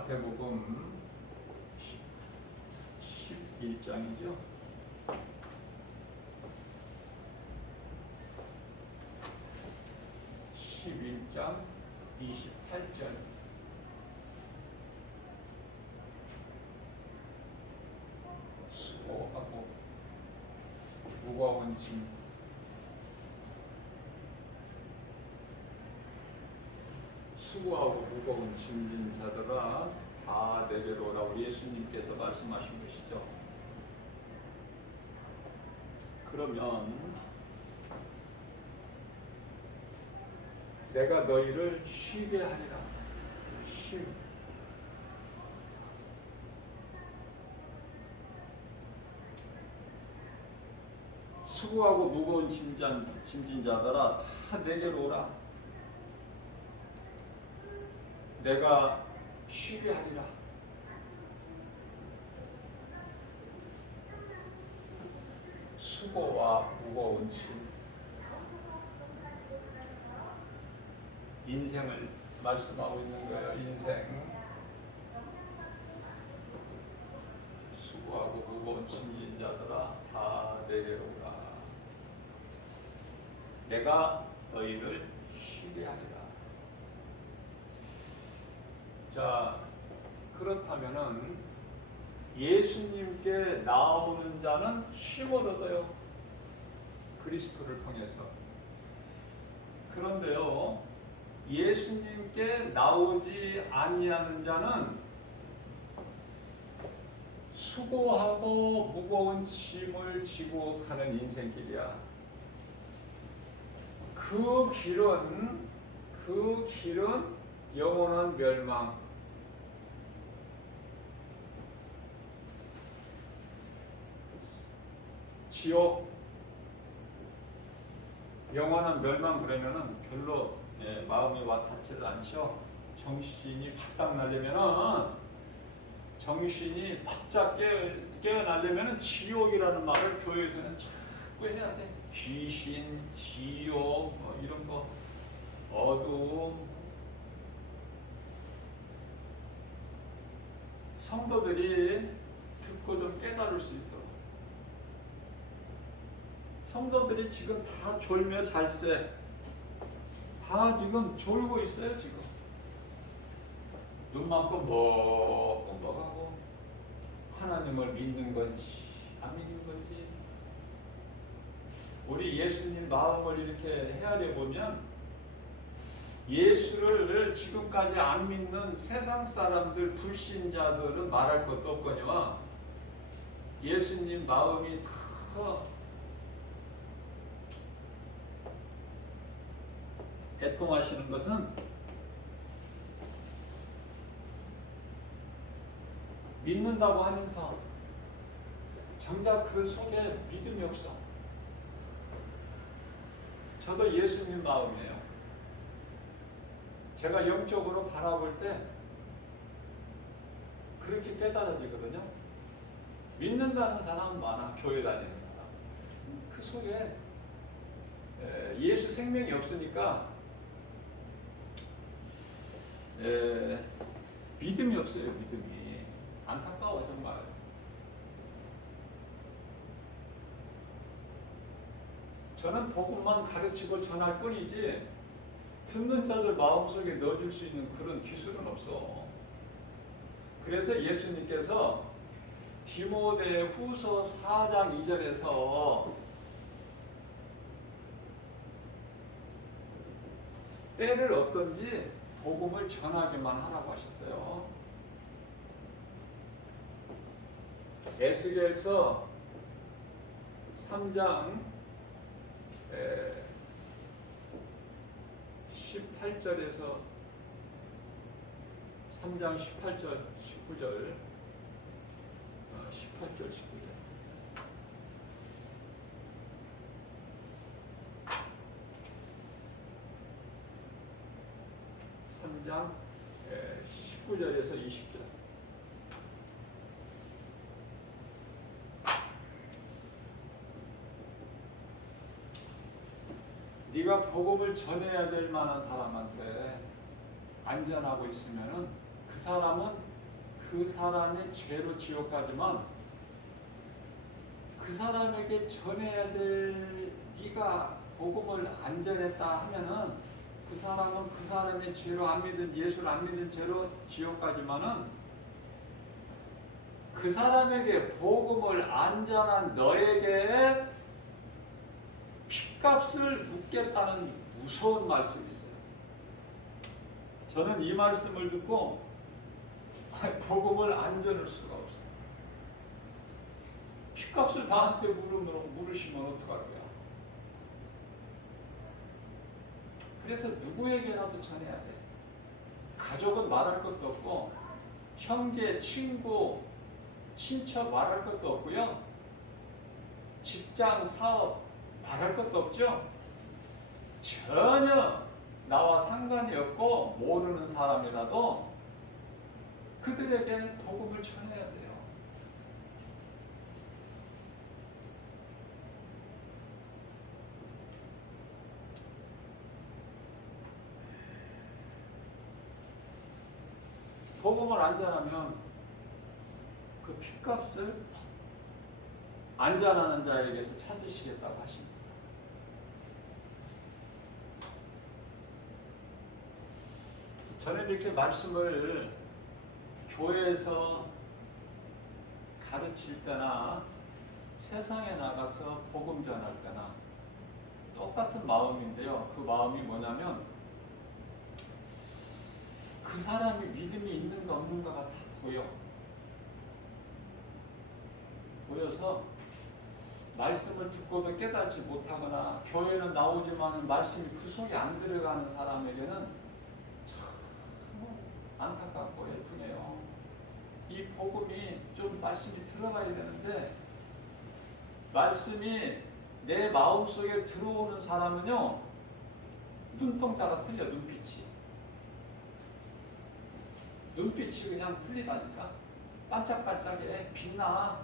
마태복음 11장이죠. 11장 28절. 수고하고 무거운 짐 수고하고 무거운 짐진 자들아 다 내게로 오라고 예수님께서 말씀하신 것이죠. 그러면 내가 너희를 쉬게 하리라. 쉼. 수고하고 무거운 짐진 자들아 다 내게로 오라. 내가 쉬게 하리라. 수고와 무거운 짐. 인생을 말씀하고 있는 거예요. 인생. 수고하고 무거운 짐진 자들아 다 내게로 오라. 내가 너희를 쉬게 하리라. 자, 그렇다면은 예수님께 나오는 자는 쉼을 얻어요. 그리스도를 통해서. 그런데요, 예수님께 나오지 아니하는 자는 수고하고 무거운 짐을 지고 가는 인생길이야. 그 길은 영원한 멸망. 지옥. 영원한 멸망 그러면은 별로 마음이 와닿지를 않죠. 정신이 바짝 나려면은 정신이 바짝 깨어나려면은 지옥이라는 말을 교회에서는 자꾸 해야 돼. 귀신, 지옥, 이런 거, 어두움. 성도들이 듣고 좀 깨달을 수 있도록. 성도들이 지금 다 졸며 잘세. 다 지금 졸고 있어요, 지금. 눈만 끔뻑끔뻑하고 하나님을 믿는 건지 안 믿는 건지. 우리 예수님 마음을 이렇게 헤아려 보면 예수를 지금까지 안 믿는 세상 사람들, 불신자들은 말할 것도 없거니와 예수님 마음이 더 애통하시는 것은 믿는다고 하면서 정작 그 속에 믿음이 없어. 저도 예수님 마음이에요. 제가 영적으로 바라볼 때 그렇게 깨달아지거든요. 믿는다는 사람은 많아. 교회 다니는 사람. 그 속에 예수 생명이 없으니까 믿음이 없어요. 믿음이. 안타까워 정말. 저는 복음만 가르치고 전할 뿐이지 듣는 자들 마음속에 넣어줄 수 있는 그런 기술은 없어. 그래서 예수님께서 디모데후서 4장 2절에서 때를 얻든지 복음을 전하기만 하라고 하셨어요. 에스겔서 3장 18절에서 3장 18절 19절 18절 19절 3장 19절에서 20절. 네가 복음을 전해야 될 만한 사람한테 안전하고 있으면은 그 사람은 그 사람의 죄로 지옥 가지만 그 사람에게 전해야 될 네가 복음을 안 전했다 하면은 그 사람은 그 사람의 죄로 안 믿은 예수를 안 믿은 죄로 지옥 가지만은 그 사람에게 복음을 안 전한 너에게 핏값을 묻겠다는 무서운 말씀이 있어요. 저는 이 말씀을 듣고 복음을 안 전할 수가 없어요. 핏값을 나한테 물으시면 어떡할 거야. 그래서 누구에게라도 전해야 돼. 가족은 말할 것도 없고 형제, 친구, 친척 말할 것도 없고요. 직장, 사업 말할 것도 없죠. 전혀 나와 상관이 없고 모르는 사람이라도 그들에게 복음을 전해야 돼요. 복음을 안 전하면 그 핏값을 안 전하는 자에게서 찾으시겠다고 하십니다. 저는 이렇게 말씀을 교회에서 가르칠 때나 세상에 나가서 복음 전할 때나 똑같은 마음인데요. 그 마음이 뭐냐면 그 사람이 믿음이 있는가 없는가가 다 보여서 말씀을 듣고도 깨닫지 못하거나 교회는 나오지만 말씀이 그 속에 안 들어가는 사람에게는 참 안타깝고 애통해요. 이 복음이 좀 말씀이 들어가야 되는데 말씀이 내 마음속에 들어오는 사람은요 눈동자가 틀려. 눈빛이 그냥 틀리다니까. 반짝반짝해. 빛나.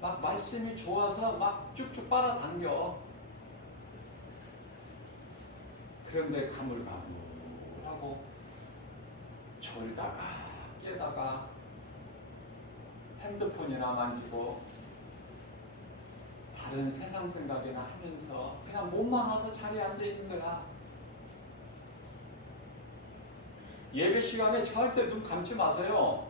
막 말씀이 좋아서 막 쭉쭉 빨아당겨. 그런데 가물가물하고 졸다가 깨다가 핸드폰이나 만지고 다른 세상 생각이나 하면서 그냥 몸만 와서 자리에 앉아 있는 거야. 예배 시간에 절대 눈 감지 마세요.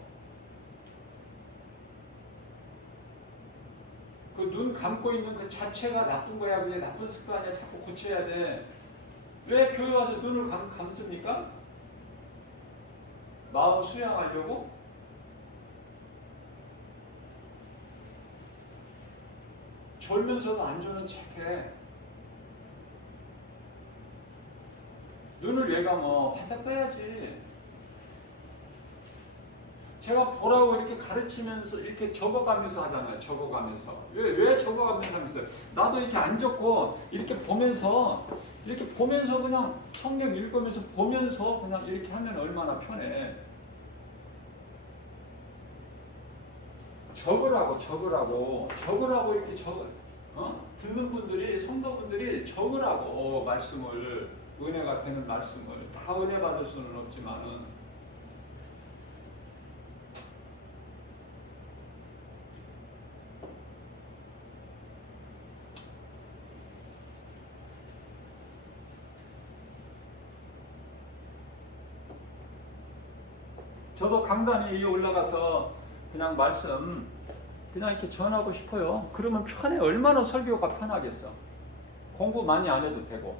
그 눈 감고 있는 그 자체가 나쁜 거야. 그게 나쁜 습관이야. 자꾸 고쳐야 돼. 왜 교회 와서 눈을 감습니까? 마음 수양하려고? 졸면서도 안 조는 척해. 눈을 왜 감어? 바짝 떠야지. 제가 보라고 이렇게 가르치면서 이렇게 적어가면서 하잖아요. 적어가면서. 왜 적어가면서 하면서? 나도 이렇게 안 적고 이렇게 보면서 그냥 성경 읽으면서 보면서 그냥 이렇게 하면 얼마나 편해. 적으라고 이렇게 듣는 분들이, 성도분들이 적으라고 말씀을, 은혜가 되는 말씀을. 다 은혜 받을 수는 없지만은 저도 강단 위에 올라가서 그냥 말씀 그냥 이렇게 전하고 싶어요. 그러면 편해. 얼마나 설교가 편하겠어. 공부 많이 안 해도 되고.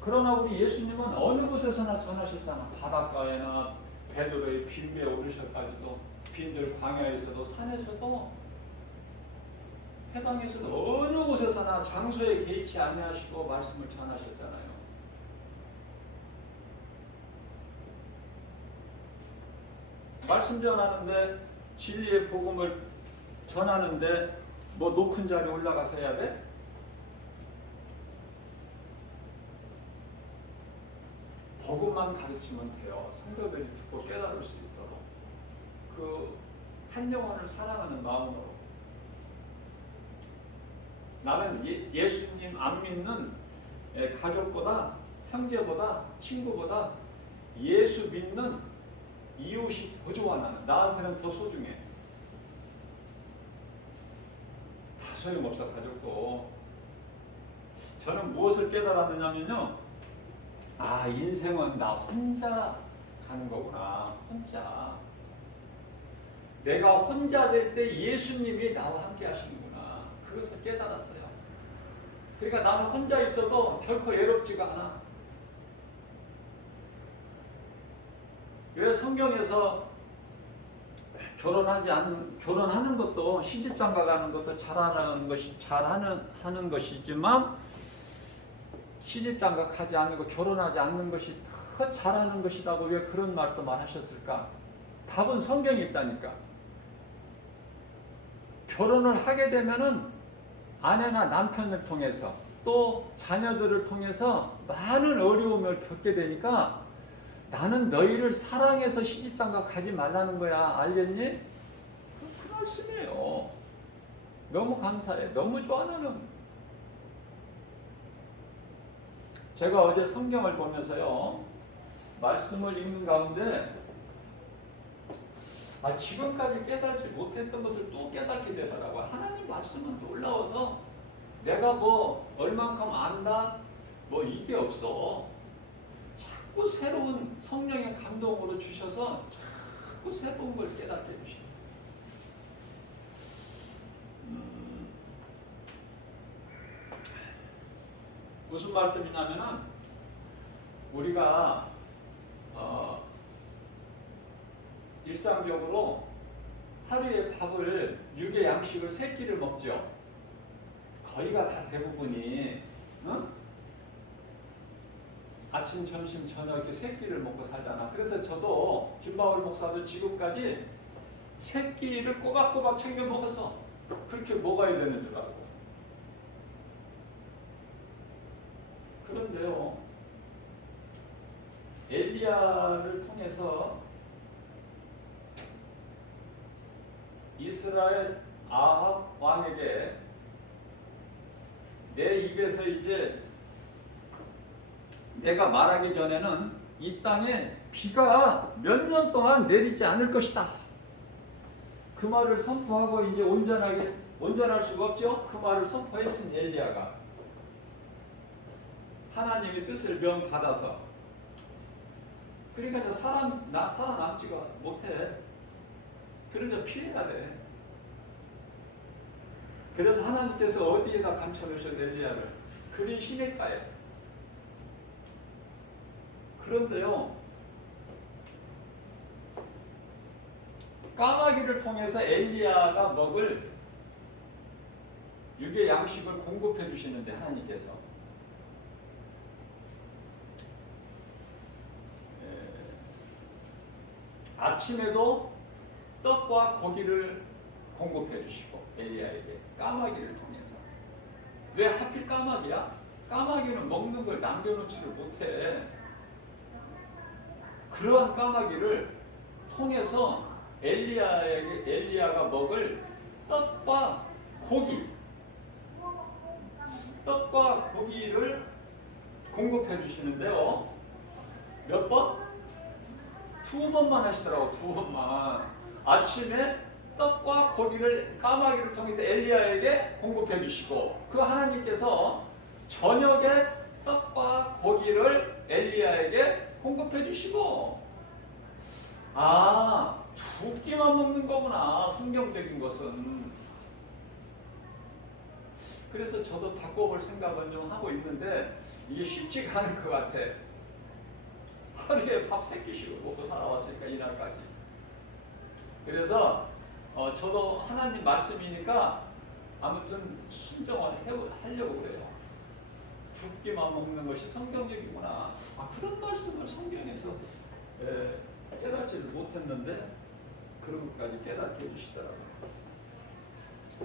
그러나 우리 예수님은 어느 곳에서나 전하셨잖아. 바닷가에나 베드로의 빈배에 오르셔가지고 빈들 광야에서도 산에서도 해당에서도 어느 곳에서나 장소에 개의치 아니하시고 말씀을 전하셨잖아요. 말씀 전하는데 진리의 복음을 전하는데 뭐 높은 자리에 올라가서 해야 돼? 복음만 가르치면 돼요. 성도들이 듣고 깨달을 수 있도록. 그 한 영혼을 사랑하는 마음으로. 나는 예수님 안 믿는 가족보다, 형제보다, 친구보다 예수 믿는 이웃이 더 좋아. 나한테는 더 소중해. 다 소용없어 가족도. 저는 무엇을 깨달았느냐면요. 아, 인생은 나 혼자 가는 거구나. 혼자. 내가 혼자 될 때 예수님이 나와 함께 하시는구나. 그것을 깨달았어요. 그러니까 나는 혼자 있어도 결코 외롭지가 않아. 왜 성경에서 결혼하는 것도 시집장가 가는 것도 잘하는 것이지만 시집장가 가지 않고 결혼하지 않는 것이 더 잘하는 것이라고 왜 그런 말씀을 하셨을까? 답은 성경에 있다니까. 결혼을 하게 되면은 아내나 남편을 통해서 또 자녀들을 통해서 많은 어려움을 겪게 되니까 나는 너희를 사랑해서 시집장가 가지 말라는 거야. 알겠니? 그 말씀이에요. 너무 감사해. 너무 좋아 나는. 제가 어제 성경을 보면서요. 말씀을 읽는 가운데 지금까지 깨달지 못했던 것을 또 깨닫게 되더라고요. 하나님 말씀은 놀라워서 내가 뭐 얼만큼 안다? 뭐 이게 없어. 자꾸 새로운 성령의 감동으로 주셔서 자꾸 새로운 걸 깨닫게 해주십니다. 무슨 말씀이냐면은 우리가 일상적으로 하루에 밥을 6의 양식을 3끼를 먹죠. 거의가 다 대부분이 아침, 점심, 저녁 이렇게 3끼를 먹고 살잖아. 그래서 저도 김바울 목사도 지금까지 3끼를 꼬박꼬박 챙겨 먹어서 그렇게 먹어야 되는 줄 알고. 그런데요, 엘리야를 통해서 이스라엘 아합 왕에게 내 입에서 이제 내가 말하기 전에는 이 땅에 비가 몇 년 동안 내리지 않을 것이다. 그 말을 선포하고 이제 온전할 수가 없죠. 그 말을 선포했은 엘리야가 하나님의 뜻을 명받아서 그러니까 살아남지가 못해. 그러니까 피해야 돼. 그래서 하나님께서 어디에다 감춰놓으셔 엘리야를? 그린 시냇가에. 그런데요, 까마귀를 통해서 엘리야가 먹을 육의 양식을 공급해 주시는데 하나님께서 아침에도 떡과 고기를 공급해 주시고 엘리야에게 까마귀를 통해서. 왜 하필 까마귀야? 까마귀는 먹는 걸 남겨놓지를 못해. 그러한 까마귀를 통해서 엘리야가 먹을 떡과 고기를 공급해 주시는데요. 몇 번? 2번만 하시더라고. 2번만. 아침에 떡과 고기를 까마귀를 통해서 엘리야에게 공급해 주시고 그 하나님께서 저녁에 떡과 고기를 엘리야에게 공급해 주시고 2끼만 먹는 거구나. 성경적인 것은. 그래서 저도 바꿔볼 생각은 좀 하고 있는데 이게 쉽지가 않을 것 같아. 하루에 밥 3끼씩을 먹고 살아왔으니까 이날까지. 그래서 저도 하나님 말씀이니까 아무튼 신정을 하려고 그래요. 2끼만 먹는 것이 성경적이구나. 그런 말씀을 성경에서 깨닫지를 못했는데 그런 것까지 깨닫게 해주시더라고요.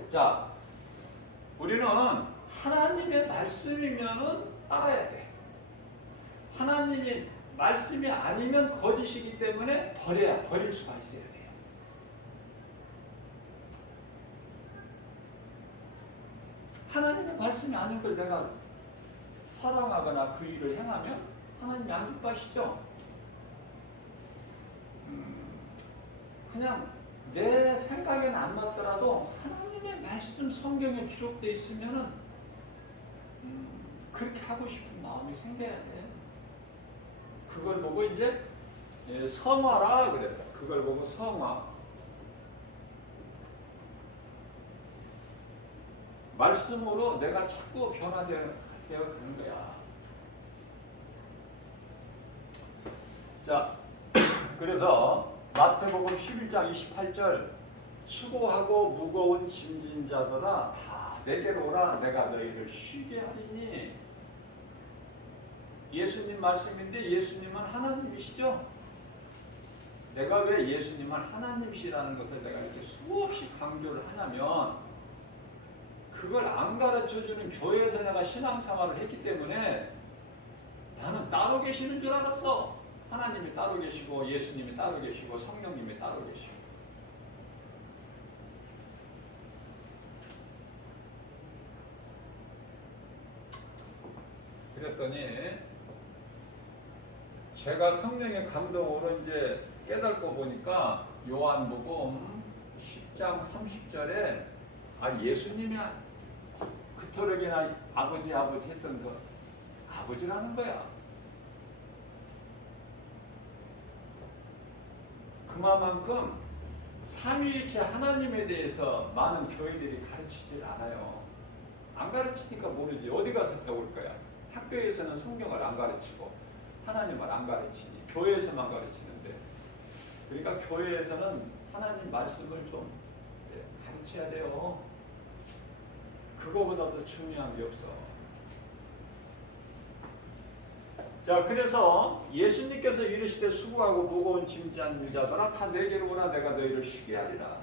자, 우리는 하나님의 말씀이면은 따라야 돼. 하나님의 말씀이 아니면 거짓이기 때문에 버릴 수가 있어야 돼요. 하나님의 말씀이 아닌 걸 내가 사랑하거나 그 일을 행하면 하나님이 안 기뻐하시죠? 그냥 내 생각에는 안 맞더라도 하나님의 말씀 성경에 기록되어 있으면은 그렇게 하고 싶은 마음이 생겨야 돼. 그걸 보고 이제 성화라 그랬다. 그걸 보고 성화. 말씀으로 내가 자꾸 변화되어 가는 거야. 자, 그래서 마태복음 11장 28절 수고하고 무거운 짐진 자들아 다 내게로 오라 내가 너희를 쉬게 하리니. 예수님 말씀인데 예수님은 하나님이시죠? 내가 왜 예수님은 하나님이시라는 것을 내가 이렇게 수없이 강조를 하냐면 그걸 안 가르쳐주는 교회에서 내가 신앙생활을 했기 때문에 나는 따로 계시는 줄 알았어. 하나님이 따로 계시고 예수님이 따로 계시고 성령님이 따로 계시고. 그랬더니 제가 성령의 감동으로 이제 깨닫고 보니까 요한복음 10장 30절에 예수님이 그토록이나 아버지 했던 그 아버지라는 거야. 그만큼 삼위일체 하나님에 대해서 많은 교회들이 가르치질 않아요. 안 가르치니까 모르지. 어디 가서 배울 거야. 학교에서는 성경을 안 가르치고 하나님을 안 가르치니 교회에서만 가르치는데, 그러니까 교회에서는 하나님 말씀을 좀 가르쳐야 돼요. 그거보다도 중요한 게 없어. 자, 그래서 예수님께서 이르시되 수고하고 무거운 짐진 자들아 다 내게로 오라 내가 너희를 쉬게 하리라.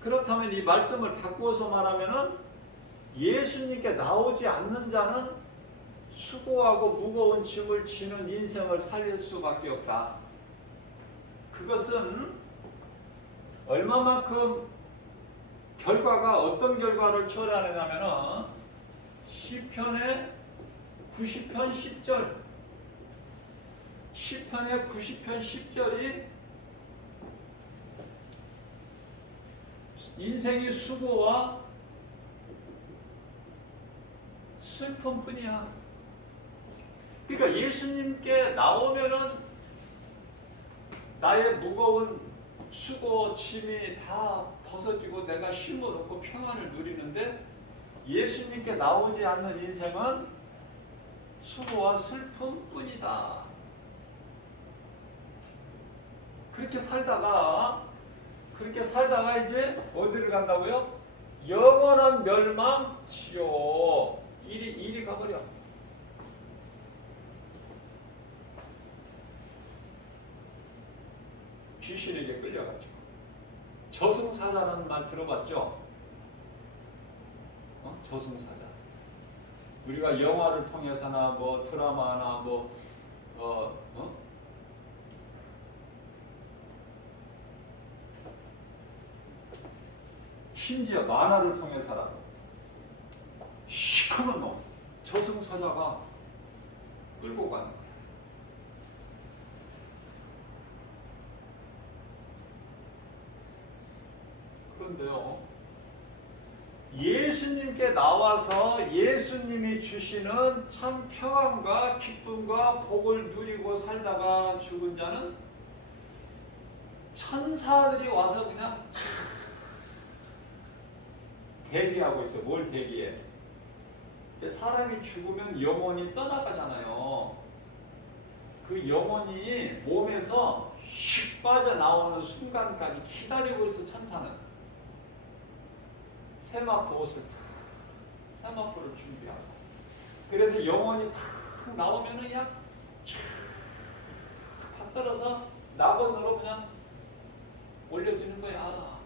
그렇다면 이 말씀을 바꾸어서 말하면은 예수님께 나오지 않는 자는 수고하고 무거운 짐을 지는 인생을 살릴 수밖에 없다. 그것은 얼마만큼 결과가 어떤 결과를 초래하느냐면은 시편의 90편 10절, 시편의 90편 10절이 인생의 수고와 슬픔뿐이야. 그러니까 예수님께 나오면은 나의 무거운 수고, 짐이 다 벗어지고 내가 쉼을 얻고 평안을 누리는데, 예수님께 나오지 않는 인생은 수고와 슬픔뿐이다. 그렇게 살다가 이제 어디를 간다고요? 영원한 멸망 지옥. 이리 가버려. 귀신에게 끌려가지고. 저승사자라는 말 들어봤죠? 저승사자. 우리가 영화를 통해서나 뭐 드라마나 심지어 만화를 통해서라도 시커먼 놈, 저승사자가 끌고 가는 거야. 그런데요, 예수님께 나와서 예수님이 주시는 참 평안과 기쁨과 복을 누리고 살다가 죽은 자는 천사들이 와서 그냥 대기하고 있어요. 뭘 대기해? 사람이 죽으면 영혼이 떠나가잖아요. 그 영혼이 몸에서 슉 빠져나오는 순간까지 기다리고 있어. 천사는 세마포 옷을 세마포를 준비하고, 그래서 영혼이 탁 나오면은 그냥 탁 떨어서 낙원으로 그냥 올려지는 거야.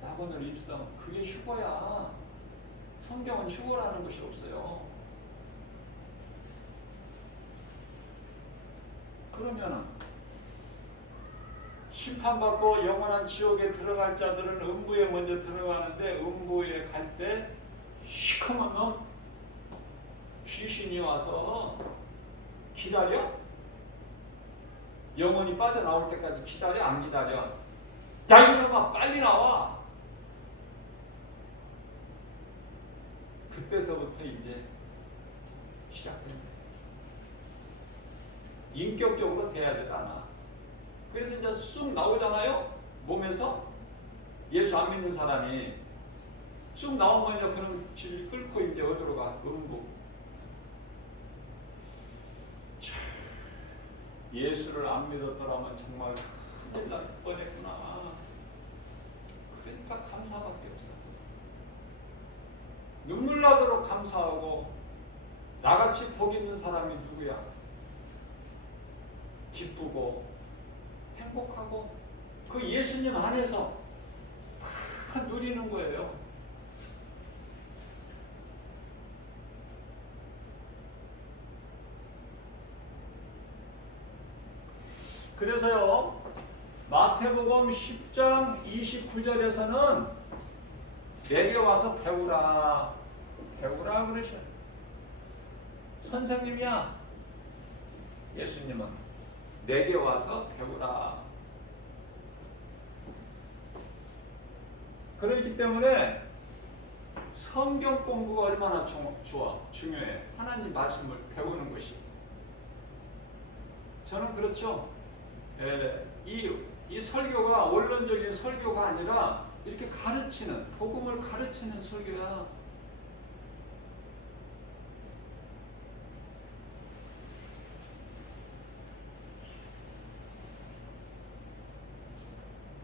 낙원을 입성. 그게 휴거야. 성경은 휴거라는 것이 없어요. 그러면은 심판받고 영원한 지옥에 들어갈 자들은 음부에 먼저 들어가는데, 음부에 갈 때 시커먼 놈, 귀신이 와서 기다려? 영혼이 빠져나올 때까지 기다려 안 기다려? 자 이놈아 빨리 나와. 그때서부터 이제 시작됩니다. 인격적으로 돼야 되잖아. 그래서 이제 쑥 나오잖아요. 몸에서 예수 안 믿는 사람이 쑥 나오면 이제 그런 질 끌고 이제 어디로 가? 음부. 예수를 안 믿었더라면 정말 큰일 날 뻔했구나. 그러니까 감사밖에 없어. 눈물 나도록 감사하고 나같이 복 있는 사람이 누구야? 기쁘고 행복하고 그 예수님 안에서 다 누리는 거예요. 그래서요 마태복음 10장 29절에서는 내게 와서 배우라 배우라 그러셔. 선생님이야. 예수님은 내게 와서 배우라. 그렇기 때문에 성경 공부가 얼마나 중요해. 하나님 말씀을 배우는 것이. 저는 그렇죠. 이 설교가 원론적인 설교가 아니라 이렇게 가르치는, 복음을 가르치는 설교야.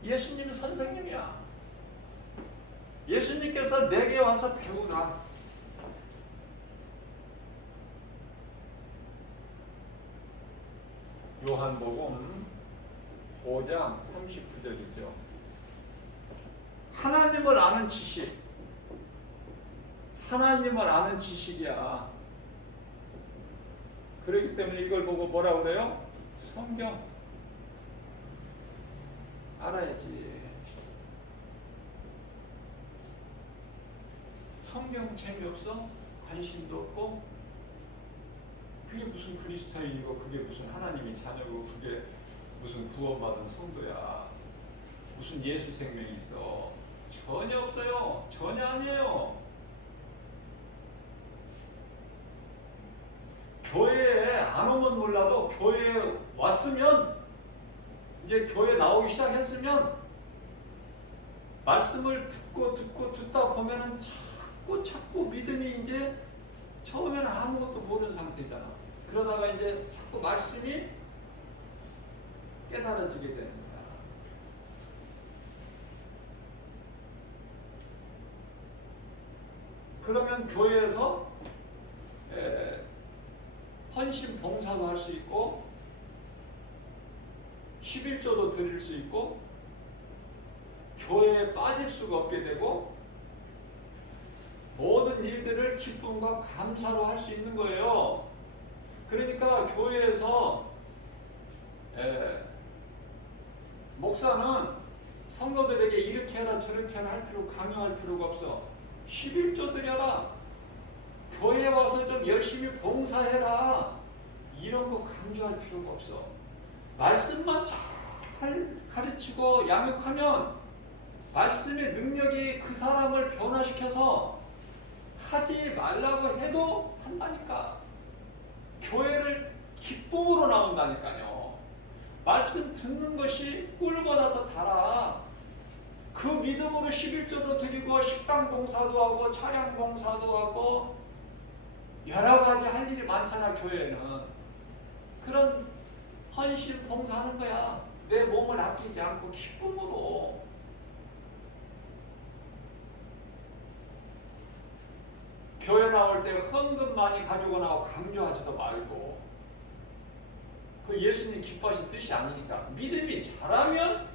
예수님이 선생님이야. 예수님께서 내게 와서 배우라. 요한복음 5장 39절이죠. 하나님을 아는 지식. 하나님을 아는 지식이야. 그렇기 때문에 이걸 보고 뭐라고 그래요? 성경 알아야지. 성경 재미없어? 관심도 없고? 그게 무슨 그리스도인이고 그게 무슨 하나님의 자녀고 그게 무슨 구원받은 성도야. 무슨 예수 생명이 있어. 전혀 없어요. 전혀 아니에요. 교회에 안 오면 몰라도 교회에 왔으면 이제 교회 나오기 시작했으면 말씀을 듣다 보면은 자꾸 믿음이 이제 처음에는 아무것도 모르는 상태잖아. 그러다가 이제 자꾸 말씀이 깨달아지게 됩니다. 그러면 교회에서 헌신 봉사도 할 수 있고 11조도 드릴 수 있고 교회에 빠질 수가 없게 되고 모든 일들을 기쁨과 감사로 할 수 있는 거예요. 그러니까 교회에서 목사는 성도들에게 이렇게 해라 저렇게 해라 할 필요 강요할 필요가 없어. 11조 드려라. 교회에 와서 좀 열심히 봉사해라. 이런 거 강조할 필요가 없어. 말씀만 잘 가르치고 양육하면 말씀의 능력이 그 사람을 변화시켜서 하지 말라고 해도 한다니까. 교회를 기쁨으로 나온다니까요. 말씀 듣는 것이 꿀보다 더 달아. 그 믿음으로 11조도 드리고 식당 봉사도 하고 차량 봉사도 하고 여러 가지 할 일이 많잖아. 교회는 그런 헌신 봉사하는 거야. 내 몸을 아끼지 않고 기쁨으로. 교회 나올 때 헌금 많이 가지고 나오고 강조하지도 말고. 그 예수님 기뻐하신 뜻이 아니니까. 믿음이 잘하면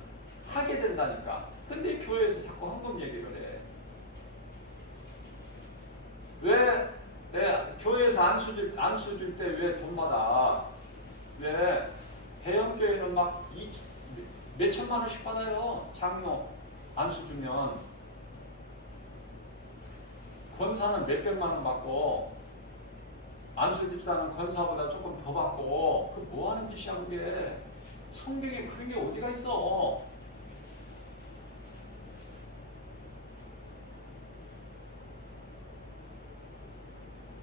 하게 된다니까. 근데 교회에서 자꾸 헌금 얘기를 해. 왜 교회에서 안수 줄 때 왜 돈 받아? 왜 대형 교회는 막 몇 천만 원씩 받아요. 장로 안수 주면. 권사는 몇 백만 원 받고 안수 집사는 권사보다 조금 더 받고. 그 뭐 하는 짓이야 그게. 성경에 그런 게 어디가 있어?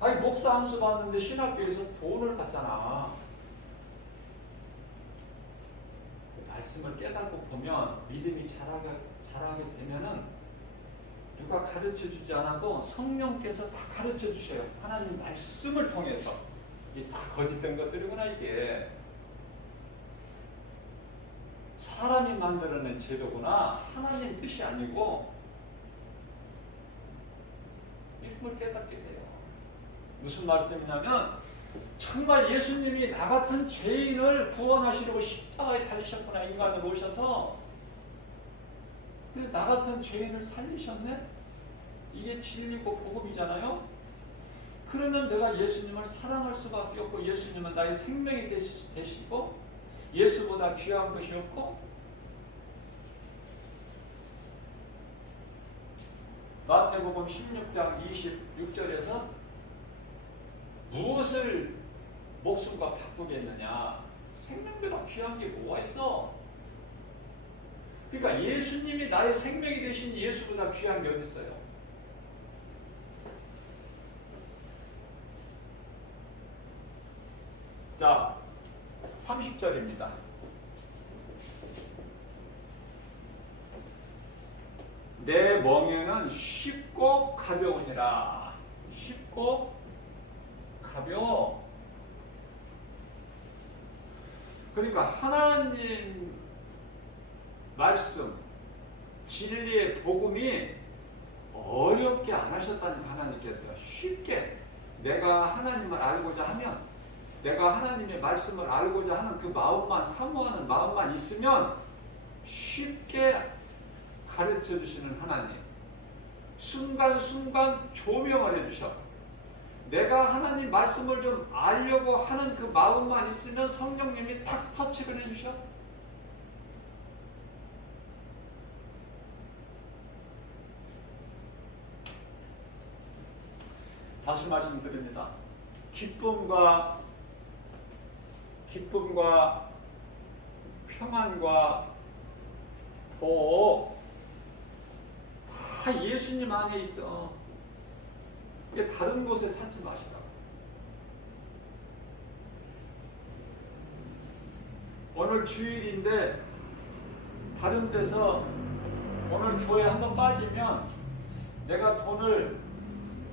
아니 목사 한 수 받는데 신학교에서 돈을 받잖아. 말씀을 깨닫고 보면 믿음이 자라게 되면은 누가 가르쳐 주지 않아도 성령께서 다 가르쳐 주셔요. 하나님 말씀을 통해서. 이게 다 거짓된 것들이구나 이게. 사람이 만들어낸 제도구나. 하나님 뜻이 아니고 이런 걸 깨닫게 돼요. 무슨 말씀이냐면 정말 예수님이 나 같은 죄인을 구원하시려고 십자가에 달리셨구나. 인간으로 오셔서 나 같은 죄인을 살리셨네? 이게 진리고 복음이잖아요. 그러면 내가 예수님을 사랑할 수밖에 없고 예수님은 나의 생명이 되시고 예수보다 귀한 것이 없고 마태복음 16장 26절에서 무엇을 목숨과 바꾸겠느냐? 생명보다 귀한 게 뭐가 있어? 그러니까 예수님이 나의 생명이 되신 예수보다 귀한 게 어디 있어요? 자, 30절입니다. 내 멍에는 쉽고 가벼우니라. 쉽고 가벼워. 그러니까 하나님 말씀, 진리의 복음이 어렵게 안 하셨다는 하나님께서 쉽게 내가 하나님을 알고자 하면 내가 하나님의 말씀을 알고자 하는 그 마음만 사모하는 마음만 있으면 쉽게 가르쳐 주시는 하나님. 순간순간 조명을 해주셔. 내가 하나님 말씀을 좀 알려고 하는 그 마음만 있으면 성령님이 탁 터치를 해주셔. 다시 말씀드립니다. 기쁨과 평안과 복 다 예수님 안에 있어. 이게 다른 곳에 찾지 마시라고. 오늘 주일인데 다른 데서 오늘 교회 한번 빠지면 내가 돈을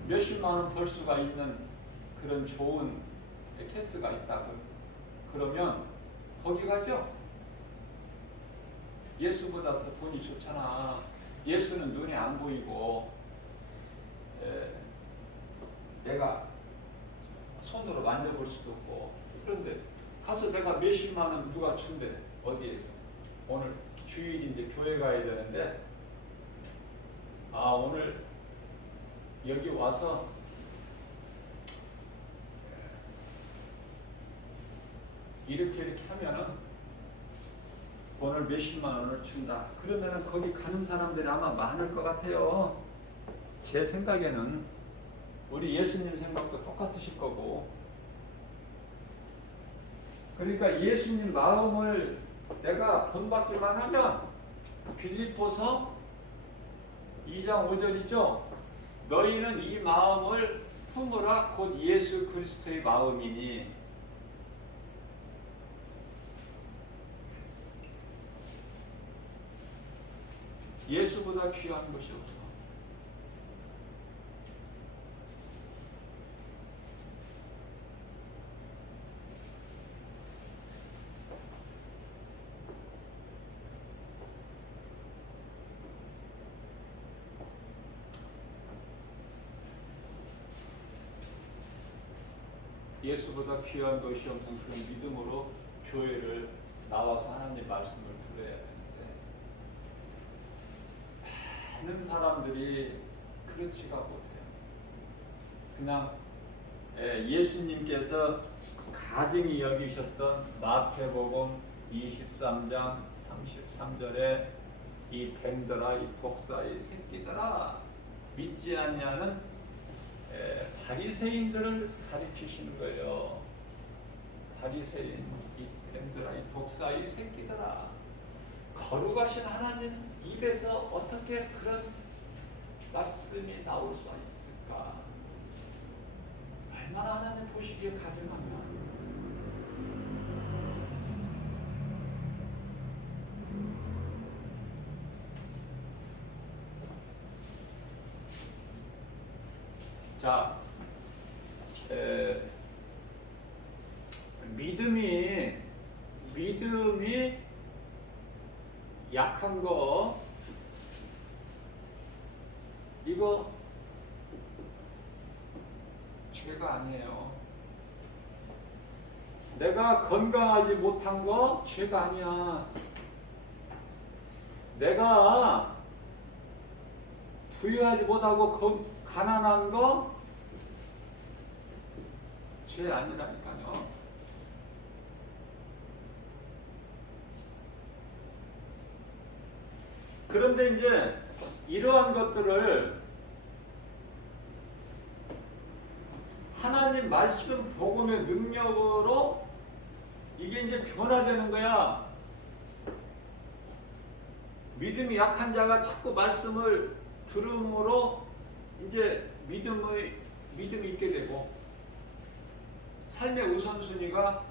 몇십만 원 벌 수가 있는 그런 좋은 캐스가 있다고. 그러면 거기 가죠. 예수보다 더 돈이 좋잖아. 예수는 눈에 안 보이고 내가 손으로 만져볼 수도 없고. 그런데 가서 내가 몇십만 원 누가 준대. 어디에서? 오늘 주일인데 교회 가야 되는데 오늘 여기 와서 이렇게 하면은 오늘 몇십만 원을 준다. 그러면은 거기 가는 사람들이 아마 많을 것 같아요. 제 생각에는 우리 예수님 생각도 똑같으실 거고. 그러니까 예수님 마음을 내가 본받기만 하면 빌립보서 2장 5절이죠. 너희는 이 마음을 품으라 곧 예수 그리스도의 마음이니. 예수보다 귀한 것이 없어. 예수보다 귀한 것이 없는 그런 믿음으로 교회를 나와서 하나님 말씀을 들어야 되는데 많은 사람들이 그렇지가 못해요. 그냥 예수님께서 가증히 여기셨던 마태복음 23장 33절에 이 뱀들아 이 독사 이 새끼들아 믿지 아니하는 바리새인들을 가리키시는 거예요. 바리새인 뱀들아, 이 독사의 새끼들아, 거룩하신 하나님 입에서 어떻게 그런 말씀이 나올 수 있을까? 얼마나 하나님 보시기에 가증하면. 자, 믿음이 약한 거, 이거 죄가 아니에요. 내가 건강하지 못한 거 죄가 아니야. 내가 부유하지 못하고 가난한 거 죄 아니라니까요. 그런데 이제 이러한 것들을 하나님 말씀 복음의 능력으로 이게 이제 변화되는 거야. 믿음이 약한 자가 자꾸 말씀을 들음으로 이제 믿음이 있게 되고, 삶의 우선순위가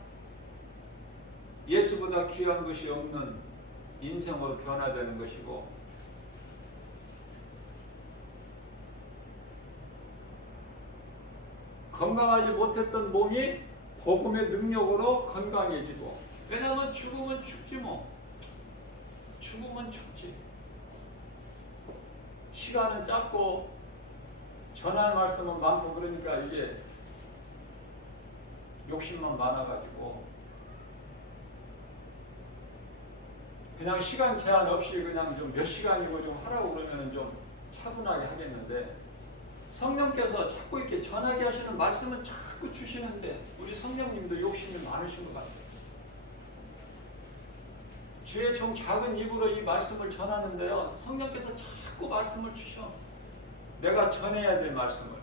예수보다 귀한 것이 없는 인생으로 변화되는 것이고, 건강하지 못했던 몸이 복음의 능력으로 건강해지고, 왜냐하면 죽으면 죽지 뭐. 죽으면 죽지. 시간은 짧고 전할 말씀은 많고, 그러니까 이게 욕심만 많아가지고 그냥 시간 제한 없이 그냥 좀 몇 시간이고 좀 하라고 그러면 좀 차분하게 하겠는데, 성령께서 자꾸 이렇게 전하게 하시는 말씀은 자꾸 주시는데 우리 성령님도 욕심이 많으신 것 같아요. 주의 종 작은 입으로 이 말씀을 전하는데요, 성령께서 자꾸 말씀을 주셔. 내가 전해야 될 말씀을.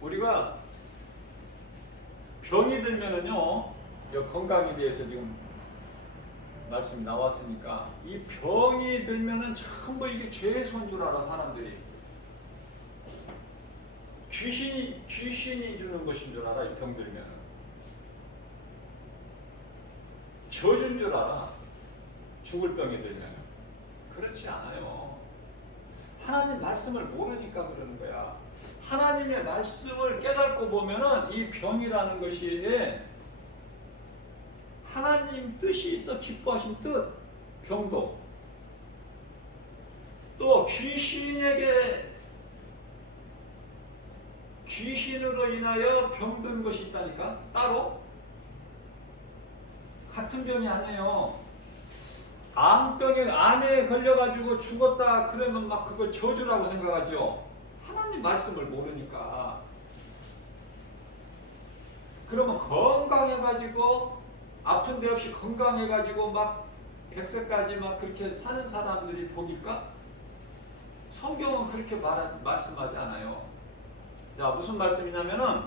우리가 병이 들면은요, 건강에 대해서 지금 말씀이 나왔으니까, 이 병이 들면은 전부 이게 죄의 손 줄 알아. 사람들이 귀신이 주는 것인 줄 알아. 이 병 들면은 저주인 줄 알아. 죽을 병이 들면은. 그렇지 않아요. 하나님 말씀을 모르니까 그러는 거야. 하나님의 말씀을 깨닫고 보면은 이 병이라는 것이 하나님 뜻이 있어 기뻐하신 뜻, 병도. 또 귀신으로 인하여 병든 것이 있다니까? 따로? 같은 병이 아니에요. 암병에 암에 걸려가지고 죽었다 그러면 막 그거 저주라고 생각하죠. 하나님 말씀을 모르니까. 그러면 건강해가지고 아픈 데 없이 건강해가지고 막 100세까지 막 그렇게 사는 사람들이 복일까? 성경은 그렇게 말씀하지 않아요. 자, 무슨 말씀이냐면은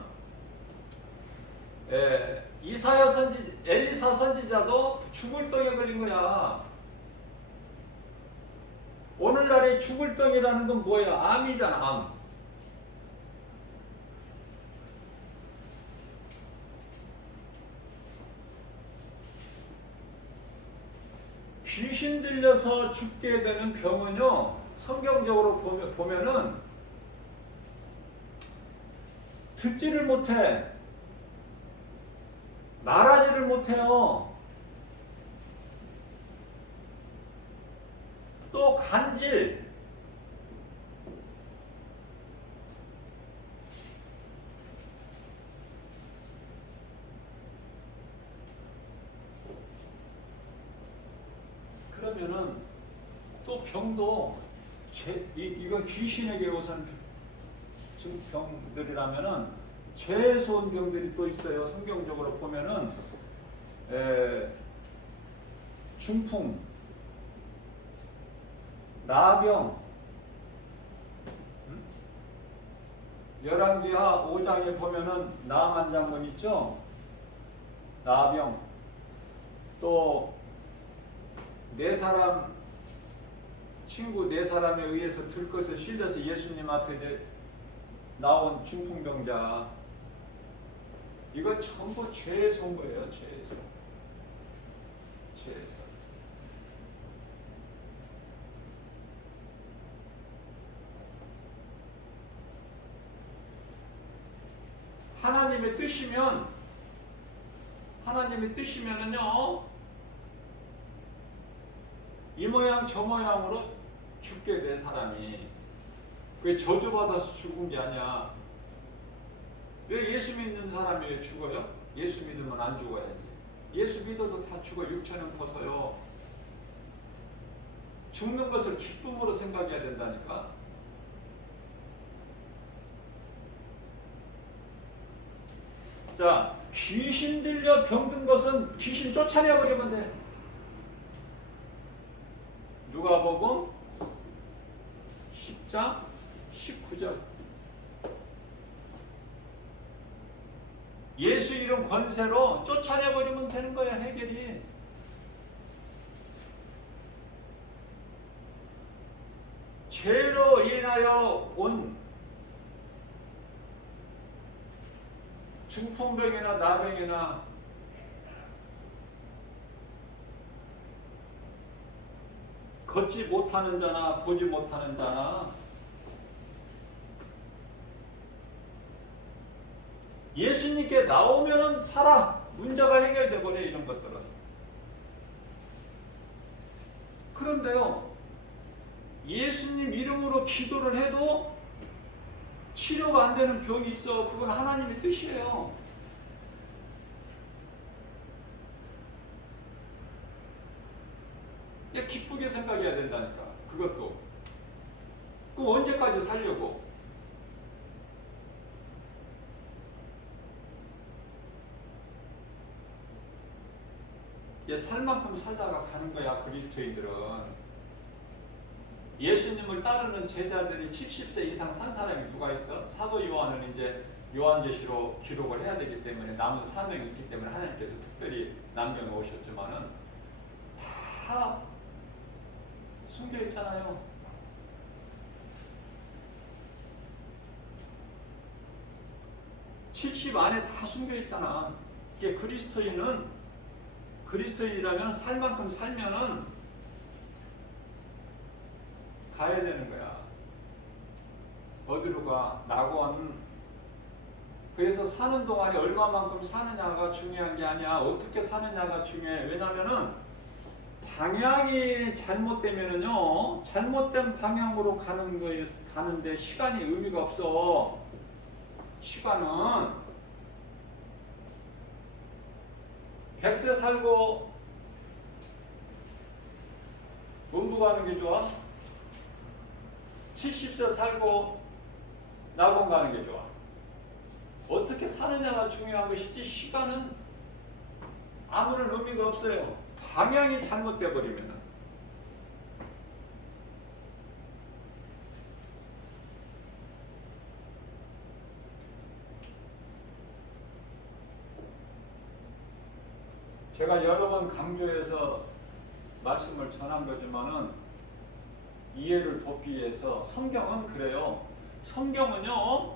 엘리사 선지자도 죽을 병에 걸린 거야. 오늘날의 죽을 병이라는 건 뭐예요? 암이잖아, 암. 귀신 들려서 죽게 되는 병은요, 성경적으로 보면은 듣지를 못해. 말하지를 못해요. 또 간질. 그러면은 또 병도 이건 귀신에게 오선 병들이라면은 죄손 병들이 또 있어요. 성경적으로 보면은 중풍, 나병, 열왕기하 5장에 보면은 나만 장군 있죠? 나병. 또 네 사람 친구 네 사람에 의해서 들것에 실려서 예수님 앞에 나온 중풍병자. 이거 전부 죄의 선거예요. 죄의 선. 죄의 선. 하나님의 뜻이면은요, 이 모양 저 모양으로 죽게 돼 사람이. 그게 저주받아서 죽은 게 아니야. 왜 예수 믿는 사람이 왜 죽어요? 예수 믿으면 안 죽어야지. 예수 믿어도 다 죽어. 육체는 벗어요. 죽는 것을 기쁨으로 생각해야 된다니까. 자, 귀신 들려 병든 것은 귀신 쫓아내버리면 돼. 누가복음 10장 19절. 예수 이름 권세로 쫓아내버리면 되는 거야, 해결이. 죄로 인하여 온 중풍병이나 나병이나 걷지 못하는 자나 보지 못하는 자나 예수님께 나오면은 살아. 문제가 해결돼 버려, 이런 것들은. 그런데요, 예수님 이름으로 기도를 해도 치료가 안 되는 병이 있어. 그건 하나님의 뜻이에요. 기쁘게 생각해야 된다니까. 그것도. 그럼 언제까지 살려고? 살 만큼 살다가 가는 거야, 그리스도인들은. 예수님을 따르는 제자들이 70세 이상 산 사람이 누가 있어? 사도 요한은 이제 요한계시로 기록을 해야 되기 때문에 남은 사명이 있기 때문에 하나님께서 특별히 남겨놓으셨지만은 다 숨겨 있잖아요. (70) 안에 다 숨겨 있잖아. 이게 그리스도인이라면 살 만큼 살면은 가야 되는 거야. 어디로 가? 낙원. 그래서 사는 동안에 얼마만큼 사느냐가 중요한 게 아니야. 어떻게 사느냐가 중요해. 왜냐면은 방향이 잘못되면은요, 잘못된 방향으로 가는데 시간이 의미가 없어. 시간은 100세 살고 문부 가는 게 좋아? 70세 살고 낙원 가는 게 좋아? 어떻게 사느냐가 중요한 것이지 시간은 아무런 의미가 없어요. 방향이 잘못돼 버리면. 제가 여러 번 강조해서 말씀을 전한 거지만은 이해를 돕기 위해서 성경은 그래요. 성경은요,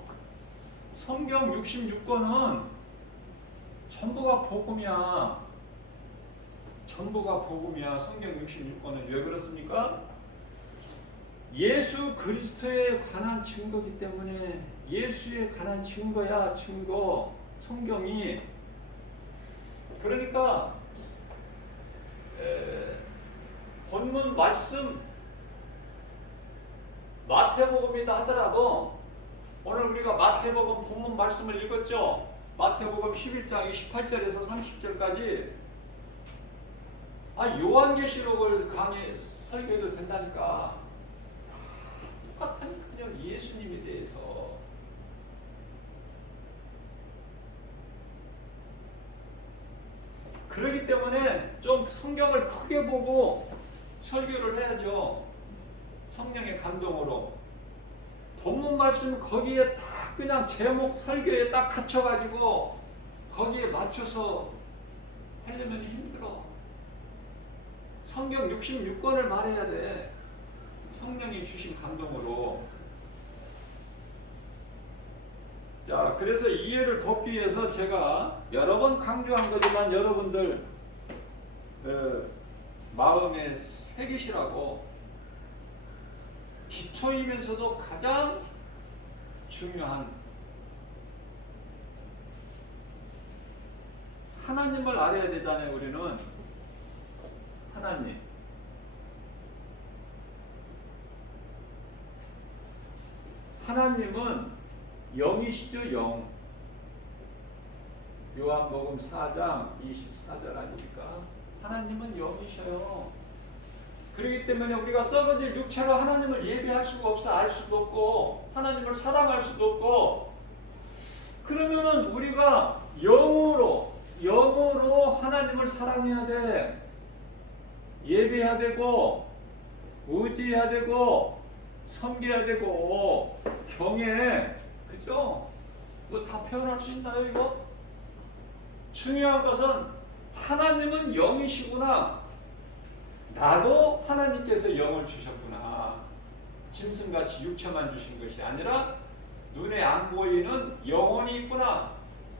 성경 66권은 전부가 복음이야. 전부가 복음이야. 성경 66권은 왜 그렇습니까? 예수 그리스도에 관한 증거이기 때문에. 예수에 관한 증거야, 증거. 성경이. 그러니까 본문 말씀 마태복음이다 하더라도 오늘 우리가 마태복음 본문 말씀을 읽었죠. 마태복음 11장 28절에서 30절까지 요한계시록을 설교해도 된다니까. 똑같다니까요. 예수님에 대해서. 그렇기 때문에 좀 성경을 크게 보고 설교를 해야죠. 성령의 감동으로. 본문 말씀 거기에 딱 그냥 제목 설교에 딱 갇혀가지고 거기에 맞춰서 하려면 힘들어. 성경 66권을 말해야 돼. 성령이 주신 감동으로. 자, 그래서 이해를 돕기 위해서 제가 여러 번 강조한 거지만 여러분들 마음에 새기시라고 기초이면서도 가장 중요한 하나님을 알아야 되잖아요. 우리는 하나님. 하나님은 영이시죠. 영. 요한복음 4장 24절 아닙니까? 하나님은 영이셔요. 그렇기 때문에 우리가 썩어질 육체로 하나님을 예배할 수가 없어. 알 수도 없고 하나님을 사랑할 수도 없고. 그러면은 우리가 영으로 하나님을 사랑해야 돼. 예배해야 되고 의지해야 되고 섬겨야 되고 경외. 그죠? 이거 다 표현할 수 있나요, 이거? 중요한 것은 하나님은 영이시구나. 나도 하나님께서 영을 주셨구나. 짐승같이 육체만 주신 것이 아니라 눈에 안 보이는 영혼이 있구나.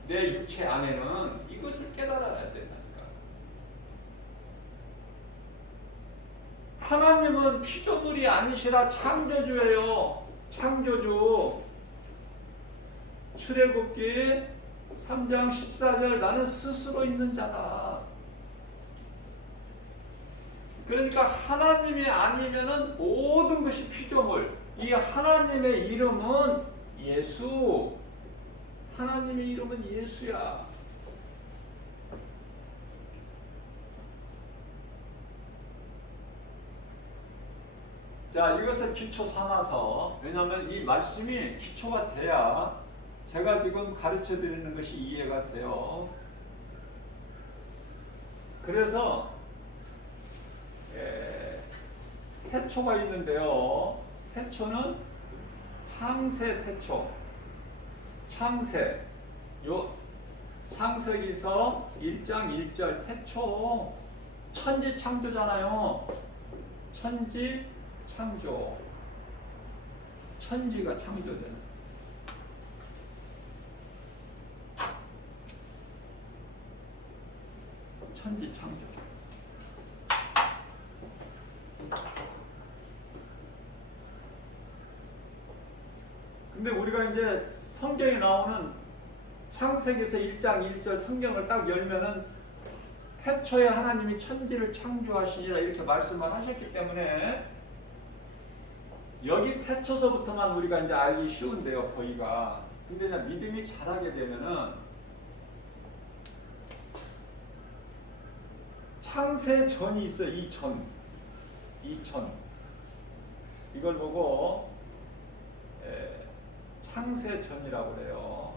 내 육체 안에는 이것을 깨달아야 된다니까. 하나님은 피조물이 아니시라 창조주예요. 창조주. 출애굽기 3장 14절 나는 스스로 있는 자다. 그러니까 하나님이 아니면은 모든 것이 피조물. 이 하나님의 이름은 예수. 하나님의 이름은 예수야. 자, 이것을 기초 삼아서, 왜냐하면 이 말씀이 기초가 돼야 제가 지금 가르쳐 드리는 것이 이해가 돼요. 그래서 태초가 있는데요. 태초는 창세 태초. 창세. 창세기서 1장 1절 태초. 천지 창조잖아요. 천지 창조. 천지가 창조되는. 천지 창조. 근데 우리가 이제 성경에 나오는 창세기에서 1장 1절 성경을 딱 열면은 태초에 하나님이 천지를 창조하시니라 이렇게 말씀을 하셨기 때문에 여기 태초서부터만 우리가 이제 알기 쉬운데요, 거기가. 근데 이제 믿음이 자라게 되면은 창세 전이 있어요. 이전. 이걸 보고 창세 전이라고 그래요.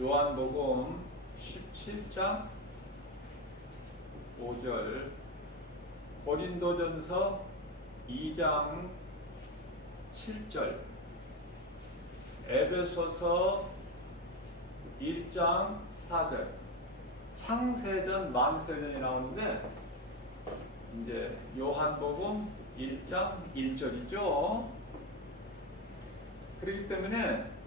요한복음 17장 5절, 고린도전서 2장 7절, 에베소서 1장 4절, 창세전, 만세전이 나오는데 이제 요한복음 1장 1절이죠. 그렇기 때문에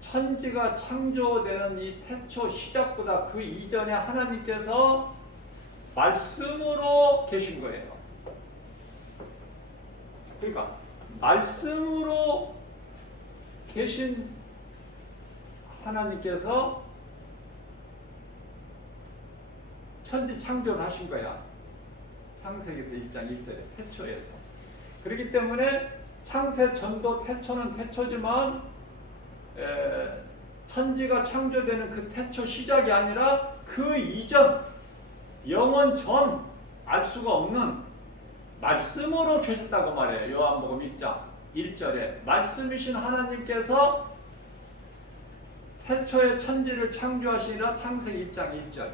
천지가 창조되는 이 태초 시작보다 그 이전에 하나님께서 말씀으로 계신 거예요. 그러니까 말씀으로 계신 하나님께서 천지 창조를 하신 거야. 창세기에서 1장 1절에 태초에서. 그렇기 때문에 창세 전도 태초는 태초지만 천지가 창조되는 그 태초 시작이 아니라 그 이전, 영원 전 알 수가 없는 말씀으로 계셨다고 말해요. 요한복음 1장 1절에 말씀이신 하나님께서 태초에 천지를 창조하시니라. 창세기 1장 1절.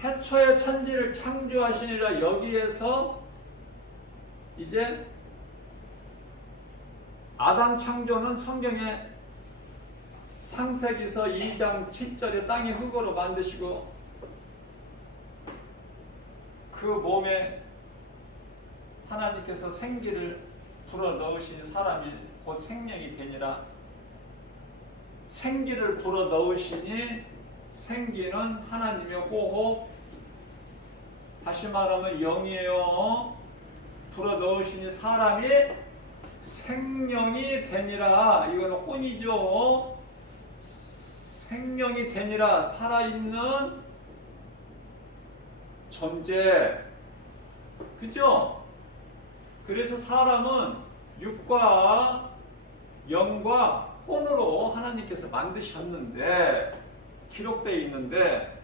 태초에 천지를 창조하시니라. 여기에서 이제 아담 창조는 성경에 창세기서 2장 7절에 땅이 흙으로 만드시고 그 몸에 하나님께서 생기를 불어넣으시니 사람이 곧 생명이 되니라. 생기를 불어넣으시니 생기는 하나님의 호흡, 다시 말하면 영이에요. 불어넣으시니 사람이 생명이 되니라. 이거는 혼이죠. 생명이 되니라. 살아있는 존재. 그죠? 그래서 사람은 육과 영과 혼으로 하나님께서 만드셨는데, 기록되어 있는데,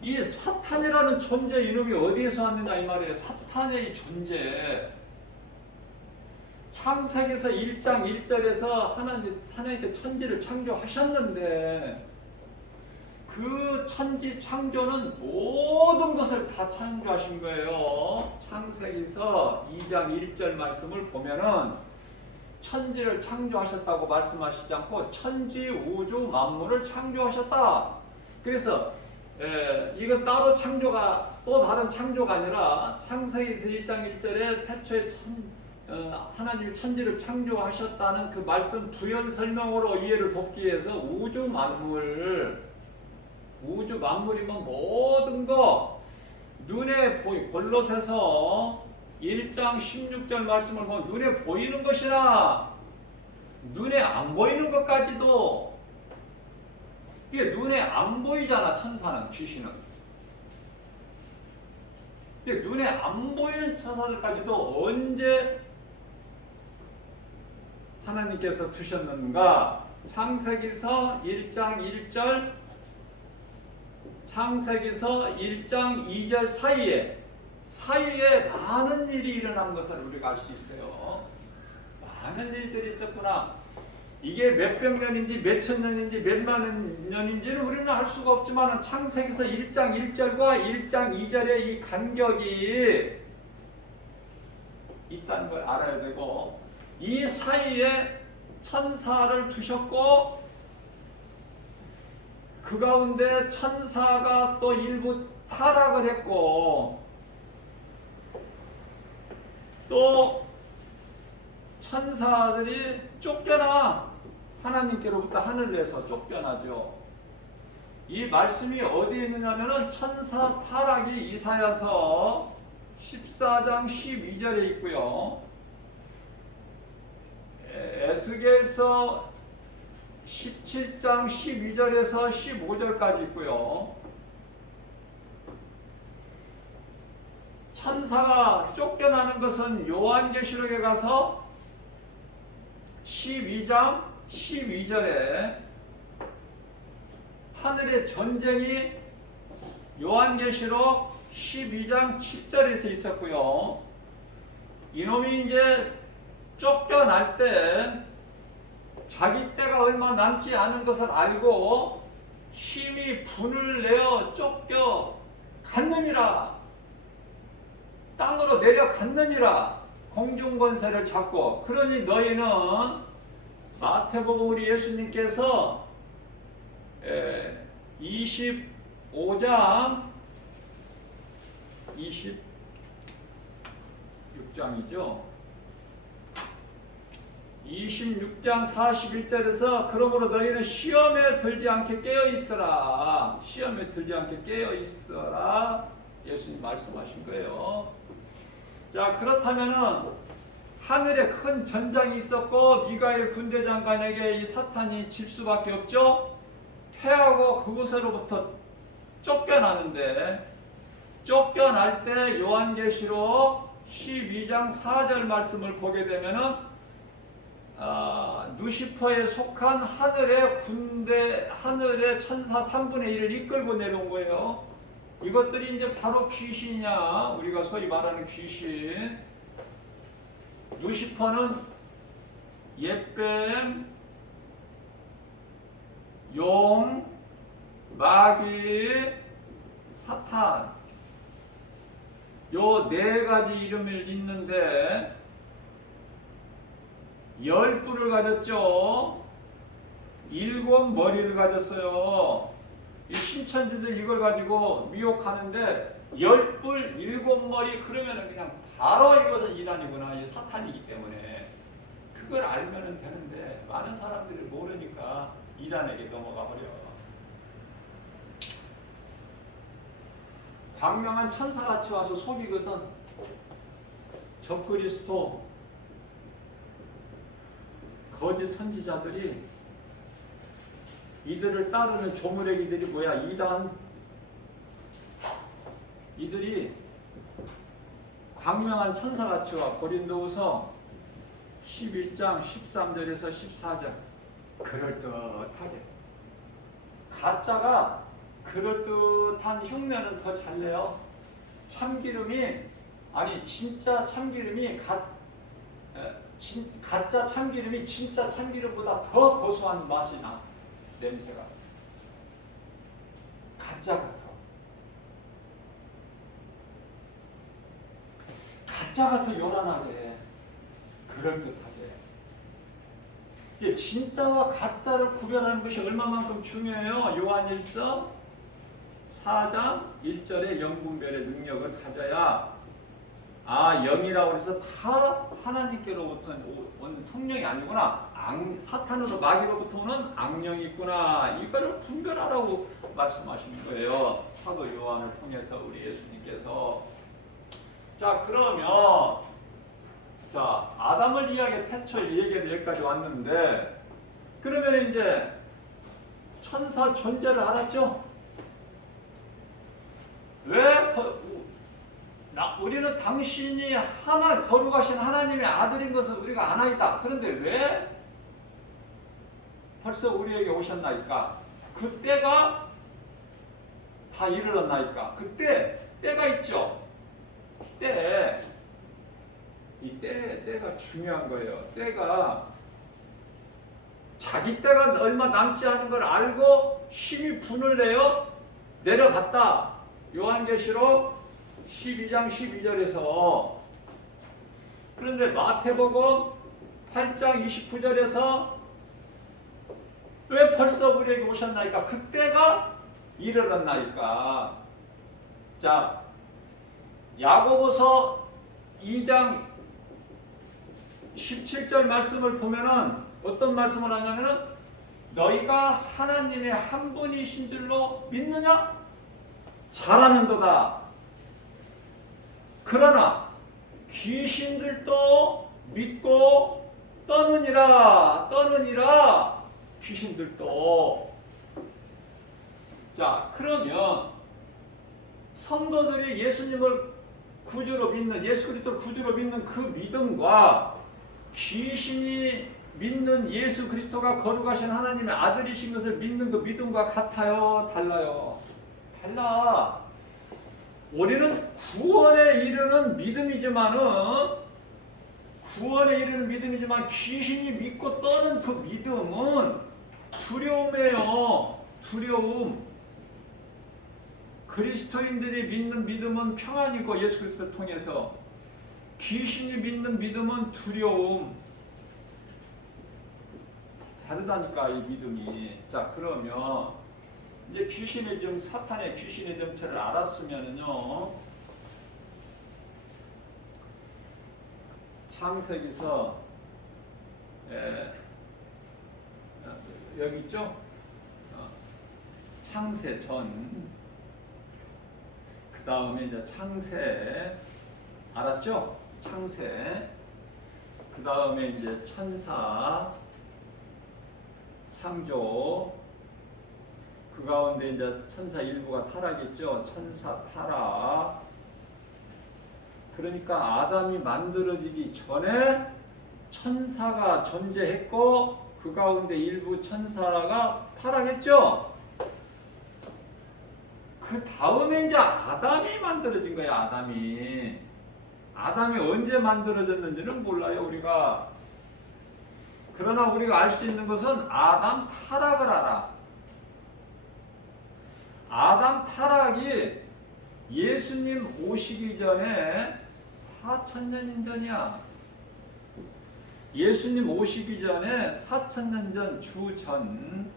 이 사탄이라는 존재 이름이 어디에서 왔느냐 이 말이에요. 사탄의 존재. 창세기서 1장 1절에서 하나님께 천지를 창조하셨는데 그 천지 창조는 모든 것을 다 창조하신 거예요. 창세기서 2장 1절 말씀을 보면은 천지를 창조하셨다고 말씀하시지 않고 천지 우주 만물을 창조하셨다. 그래서 이건 따로 창조가 또 다른 창조가 아니라 창세기서 1장 1절에 태초에 하나님이 천지를 창조하셨다는 그 말씀 부연 설명으로 이해를 돕기 위해서 우주 만물이면 모든 거 눈에 골로새서 1장 16절 말씀을 보면 눈에 보이는 것이나 눈에 안 보이는 것까지도, 이게 눈에 안 보이잖아. 천사는, 귀신은. 이게 눈에 안 보이는 천사들까지도 언제 하나님께서 두셨는가? 창세기서 1장 1절, 창세기서 1장 2절 사이에 많은 일이 일어난 것을 우리가 알 수 있어요. 많은 일들이 있었구나. 이게 몇백 년인지 몇천 년인지 몇만 년인지는 우리는 알 수가 없지만 창세기서 1장 1절과 1장 2절의 이 간격이 있다는 걸 알아야 되고, 이 사이에 천사를 두셨고 그 가운데 천사가 또 일부 타락을 했고 또 천사들이 쫓겨나 하나님께로부터 하늘에서 쫓겨나죠. 이 말씀이 어디에 있느냐면은 천사 타락이 이사야서 14장 12절에 있고요. 에스겔서 17장 12절에서 15절까지 있고요. 천사가 쫓겨나는 것은 요한계시록에 가서 12장 12절에 하늘의 전쟁이 요한계시록 12장 7절에서 있었고요. 이놈이 이제 쫓겨날 때 자기 때가 얼마 남지 않은 것을 알고 심히 분을 내어 쫓겨갔느니라. 땅으로 내려갔느니라. 공중권세를 잡고. 그러니 너희는 마태복음 우리 예수님께서 25장 26장이죠. 26장 41절에서 그러므로 너희는 시험에 들지 않게 깨어있어라. 시험에 들지 않게 깨어있어라. 예수님 말씀하신 거예요. 자, 그렇다면은 하늘에 큰 전장이 있었고 미가엘 군대장관에게 이 사탄이 질 수밖에 없죠. 패하고 그곳으로부터 쫓겨나는데, 쫓겨날 때 요한계시록 12장 4절 말씀을 보게 되면은 누시퍼에 속한 하늘의 군대, 하늘의 천사 3분의 1을 이끌고 내려온 거예요. 이것들이 이제 바로 귀신이냐, 우리가 소위 말하는 귀신. 누시퍼는 옛뱀, 용, 마귀, 사탄. 요 네 가지 이름을 잇는데 10뿔을 가졌죠. 7머리를 가졌어요. 이 신천지들 이걸 가지고 미혹하는데 10뿔 7머리 그러면은 그냥 바로 이것은 이단이구나, 이 사탄이기 때문에 그걸 알면은 되는데 많은 사람들이 모르니까 이단에게 넘어가 버려. 광명한 천사같이 와서 속이거든. 적그리스도 거짓 선지자들이 이들을 따르는 조무래기들이 뭐야? 이단. 이들이 광명한 천사같이 와. 고린도후서 11장 13절에서 14절 그럴듯하게. 가짜가 그럴듯한 흉내는 더 잘 내요. 참기름이 아니 진짜 참기름이 가짜 참기름이 진짜 참기름보다 더 고소한 맛이 나. 냄새가 가짜 같아. 가짜 같아. 요란하게 그럴듯하게. 이게 진짜와 가짜를 구별하는 것이 얼마만큼 중요해요. 요한일서 4장 1절에 영분별의 능력을 가져야 영이라고 해서 다 하나님께로부터 온 성령이 아니구나. 사탄으로 마귀로부터 오는 악령이 있구나. 이거를 분별하라고 말씀하시는 거예요. 사도 요한을 통해서 우리 예수님께서. 자, 그러면 아담을 이야기해 태초 얘기해서 여기까지 왔는데, 그러면 이제 천사 존재를 알았죠? 왜 우리는 당신이 하나 거룩하신 하나님의 아들인 것을 우리가 아나이다. 그런데 왜 벌써 우리에게 오셨나이까? 그때가 다 이르렀나이까? 그때 때가 있죠. 때가 중요한 거예요. 때가 자기 때가 얼마 남지 않은 걸 알고 힘이 분을 내어 내려갔다. 요한계시록 12장 12절에서. 그런데 마태복음 8장 29절에서 왜 벌써 우리에게 오셨나이까? 그때가 이르렀나이까? 자, 야고보서 2장 17절 말씀을 보면은 어떤 말씀을 하냐면은 너희가 하나님의 한 분이신 줄로 믿느냐? 잘하는도다. 그러나 귀신들도 믿고 떠느니라. 귀신들도. 자, 그러면 성도들이 예수님을 구주로 믿는, 예수 그리스도를 구주로 믿는 그 믿음과 귀신이 믿는 예수 그리스도가 거룩하신 하나님의 아들이신 것을 믿는 그 믿음과 같아요? 달라요? 달라. 우리는 구원에 이르는 믿음이지만 귀신이 믿고 떠는 그 믿음은 두려움이에요. 두려움. 그리스도인들이 믿는 믿음은 평안이고 예수 그리스도를 통해서, 귀신이 믿는 믿음은 두려움. 다르다니까 이 믿음이. 자, 그러면 이제 사탄의 귀신의 정체를 알았으면은요, 창세기서 여기 있죠? 창세 전, 그 다음에 이제 창세 알았죠? 창세, 그 다음에 이제 천사, 창조, 그 가운데 이제 천사 일부가 타락했죠. 천사 타락. 그러니까 아담이 만들어지기 전에 천사가 존재했고 그 가운데 일부 천사가 타락했죠. 그 다음에 이제 아담이 만들어진 거야. 아담이 언제 만들어졌는지는 몰라요, 우리가. 그러나 우리가 알 수 있는 것은 아담 타락을 알아. 아담 타락이 예수님 오시기 전에 4,000년 전이야. 예수님 오시기 전에 4,000년 전, 주전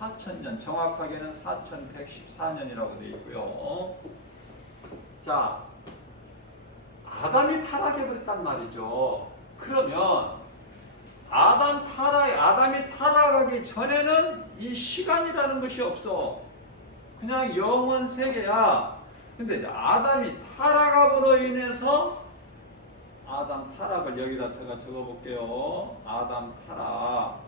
4,000년, 정확하게는 4,114년이라고 되어 있고요. 자, 아담이 타락해버렸단 말이죠. 그러면 아담이 타락하기 전에는 이 시간이라는 것이 없어. 그냥 영원 세계야. 근데 이제 아담이 타락함으로 인해서 아담 타락을 여기다 제가 적어볼게요. 아담 타락.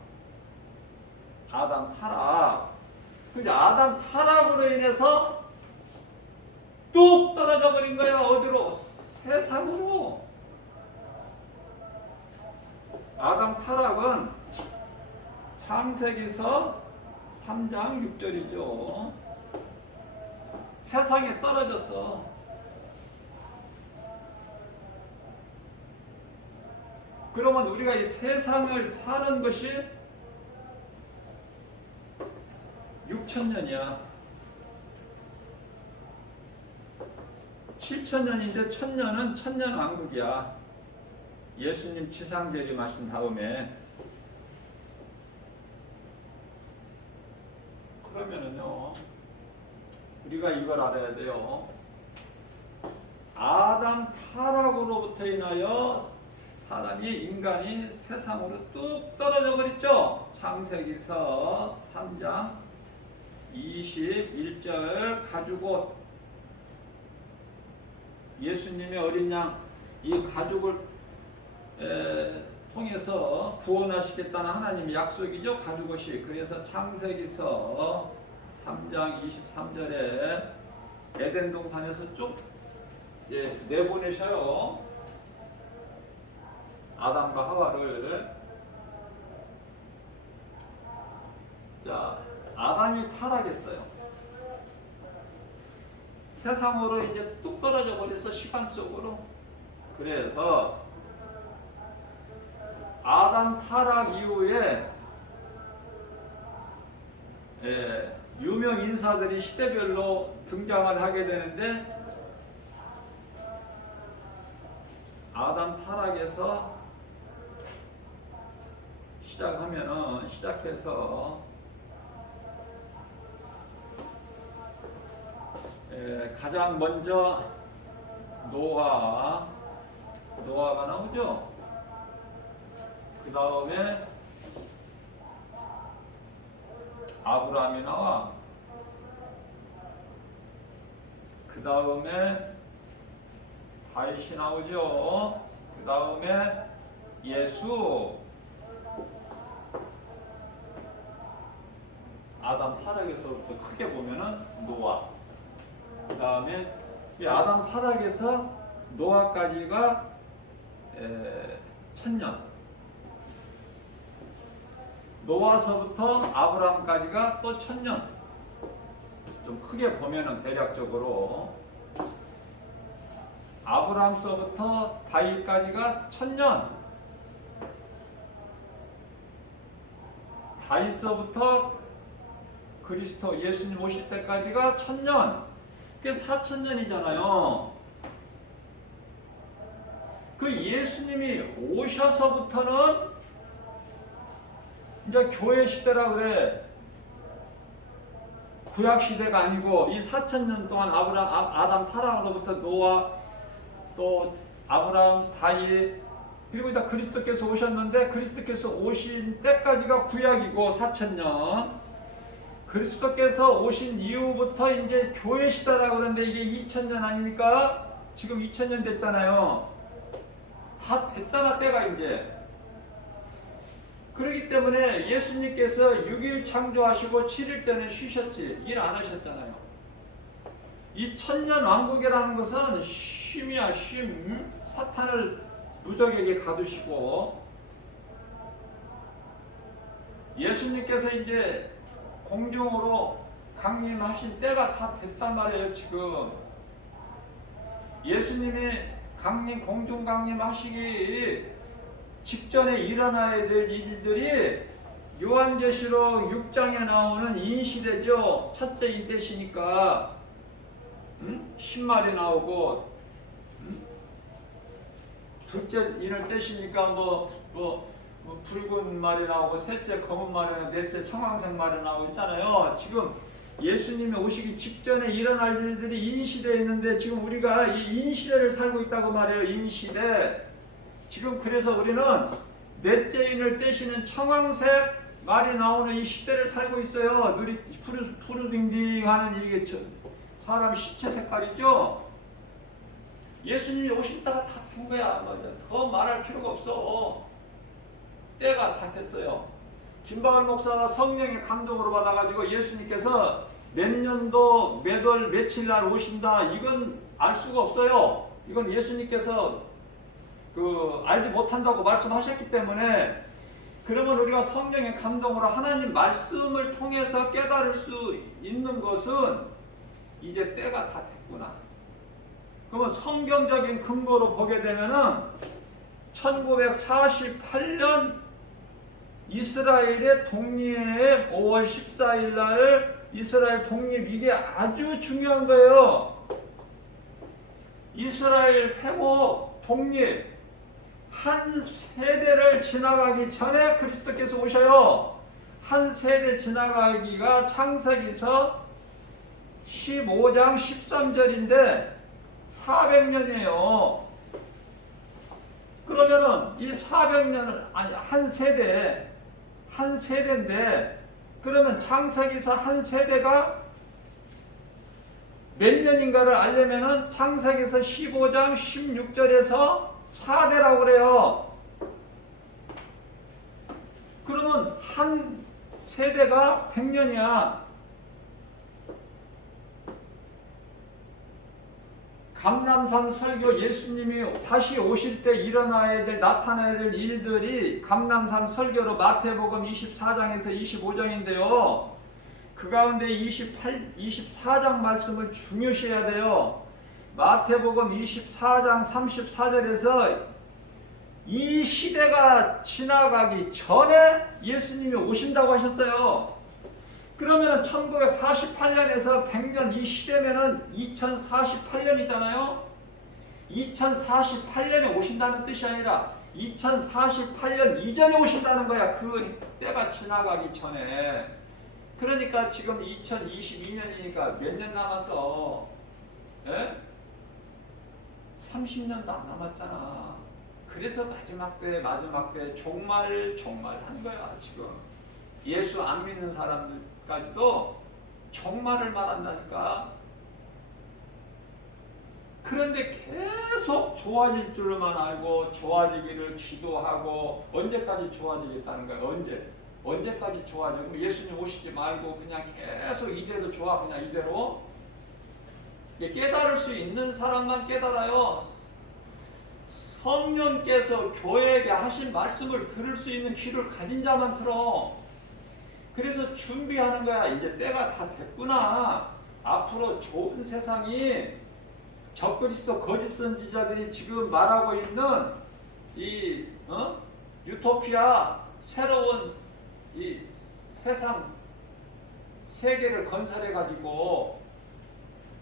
근데 아담 타락으로 인해서 뚝 떨어져 버린 거야. 어디로? 세상으로. 아담 타락은 창세기서 3장 6절이죠. 세상에 떨어졌어. 그러면 우리가 이 세상을 사는 것이 6,000년이야. 7,000년인데 1,000년은 천년왕국이야. 예수님 지상재림하신 다음에. 그러면은요, 우리가 이걸 알아야 돼요. 아담 타락으로부터 인하여 인간이 세상으로 뚝 떨어져 버렸죠. 창세기서 3장 21절 가죽옷. 예수님의 어린 양, 이 가죽을 통해서 구원하시겠다는 하나님의 약속이죠. 가죽옷이. 그래서 창세기서 3장 23절에 에덴 동산에서 쭉 내보내셔요. 아담과 하와를. 자, 아담이 타락했어요. 세상으로 이제 뚝 떨어져 버려서 시간 속으로. 그래서 아담 타락 이후에 유명 인사들이 시대별로 등장을 하게 되는데, 아담 타락에서 시작해서 가장 먼저 노아가 나오죠. 그 다음에 아브라함이 나와. 그 다음에 다윗이 나오죠. 그 다음에 예수. 아담 타락에서부터 크게 보면은 노아. 그 다음에 이 아담 타락에서 노아까지가 1,000년. 노아서부터 아브라함까지가 또 1,000년. 좀 크게 보면은 대략적으로 아브라함서부터 다윗까지가 1,000년. 다윗서부터 그리스도 예수님 오실 때까지가 1,000년. 그게 4,000년이잖아요. 그 예수님이 오셔서부터는 이제 교회 시대라 그래. 구약 시대가 아니고 이 4,000년 동안 아담 타락으로부터 노아, 또 아브라함, 다윗, 그리고 이제 그리스도께서 오셨는데, 그리스도께서 오신 때까지가 구약이고 4,000년. 그리스도께서 오신 이후부터 이제 교회 시대라고 그러는데 이게 2,000년 아닙니까? 지금 2,000년 됐잖아요. 다 됐잖아, 때가 이제. 그렇기 때문에 예수님께서 6일 창조하시고 7일째는 쉬셨지. 일 안 하셨잖아요. 이 1,000년 왕국이라는 것은 쉼이야, 쉼. 사탄을 누적에게 가두시고, 예수님께서 이제 공중으로 강림하신 때가 다 됐단 말이에요. 지금 예수님이 공중 강림하시기 직전에 일어나야 될 일들이 요한계시록 6장에 나오는 인시대죠. 첫째 인대시니까 신말이 나오고 둘째 인을 떼시니까 뭐 붉은 말이 나오고 셋째 검은 말이 나오고 넷째 청황색 말이 나오고 있잖아요. 지금 예수님이 오시기 직전에 일어날 일들이 인시대에 있는데 지금 우리가 이 인시대를 살고 있다고 말해요. 인시대. 지금 그래서 우리는 넷째 인을 떼시는 청황색 말이 나오는 이 시대를 살고 있어요. 눈이 푸르딩딩하는 이게 사람 시체 색깔이죠. 예수님이 오신다가 다 된 거야. 더 말할 필요가 없어. 때가 다 됐어요. 김바울 목사가 성령의 감동으로 받아가지고 예수님께서 몇 년도 몇 월 며칠 날 오신다 이건 알 수가 없어요. 이건 예수님께서 알지 못한다고 말씀하셨기 때문에 그러면 우리가 성령의 감동으로 하나님 말씀을 통해서 깨달을 수 있는 것은 이제 때가 다 됐구나. 그러면 성경적인 근거로 보게 되면은 1948년 이스라엘의 독립 5월 14일 날 이스라엘 독립 이게 아주 중요한 거예요. 이스라엘 회복 독립 한 세대를 지나가기 전에 그리스도께서 오셔요. 한 세대 지나가기가 창세기서 15장 13절인데 400년이에요. 그러면은 이 400년을 아니 한 세대인데 그러면 창세기서 한 세대가 몇 년인가를 알려면은 창세기서 15장 16절에서 4대라고 그래요. 그러면 한 세대가 100년이야. 감람산 설교 예수님이 다시 오실 때 일어나야 될 나타나야 될 일들이 감람산 설교로 마태복음 24장에서 25장인데요. 그 가운데 24장 말씀을 중요시해야 돼요. 마태복음 24장 34절에서 이 시대가 지나가기 전에 예수님이 오신다고 하셨어요. 그러면 1948년에서 100년 이 시대면은 2048년이잖아요. 2048년에 오신다는 뜻이 아니라 2048년 이전에 오신다는 거야. 그 때가 지나가기 전에. 그러니까 지금 2022년이니까 몇 년 남았어? 예? 30년도 안 남았잖아. 그래서 마지막 때 종말한 거야 지금. 예수 안 믿는 사람들까지도 종말을 말한다니까. 그런데 계속 좋아질 줄만 알고 좋아지기를 기도하고 언제까지 좋아지겠다는 거야. 언제까지 좋아지고 예수님 오시지 말고 그냥 계속 이대로 좋아 그냥 이대로. 깨달을 수 있는 사람만 깨달아요. 성령께서 교회에게 하신 말씀을 들을 수 있는 귀를 가진 자만 들어. 그래서 준비하는 거야. 이제 때가 다 됐구나. 앞으로 좋은 세상이 적그리스도 거짓 선지자들이 지금 말하고 있는 이 유토피아 새로운 이 세상 세계를 건설해 가지고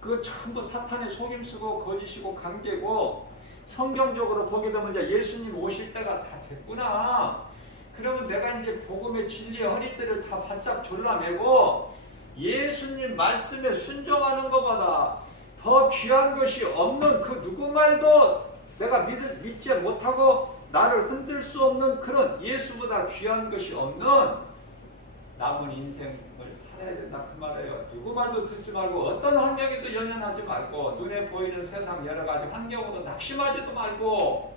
그 전부 사탄의 속임수고 거짓이고 관계고 성경적으로 보게 되면 이제 예수님 오실 때가 다 됐구나. 그러면 내가 이제 복음의 진리의 허리띠를 다 바짝 졸라매고 예수님 말씀에 순종하는 것보다 더 귀한 것이 없는 그 누구 말도 내가 믿지 못하고 나를 흔들 수 없는 그런 예수보다 귀한 것이 없는 남은 인생을 살아야 된다 그 말이에요. 누구 말도 듣지 말고 어떤 환경에도 연연하지 말고 눈에 보이는 세상 여러 가지 환경으로 낙심하지도 말고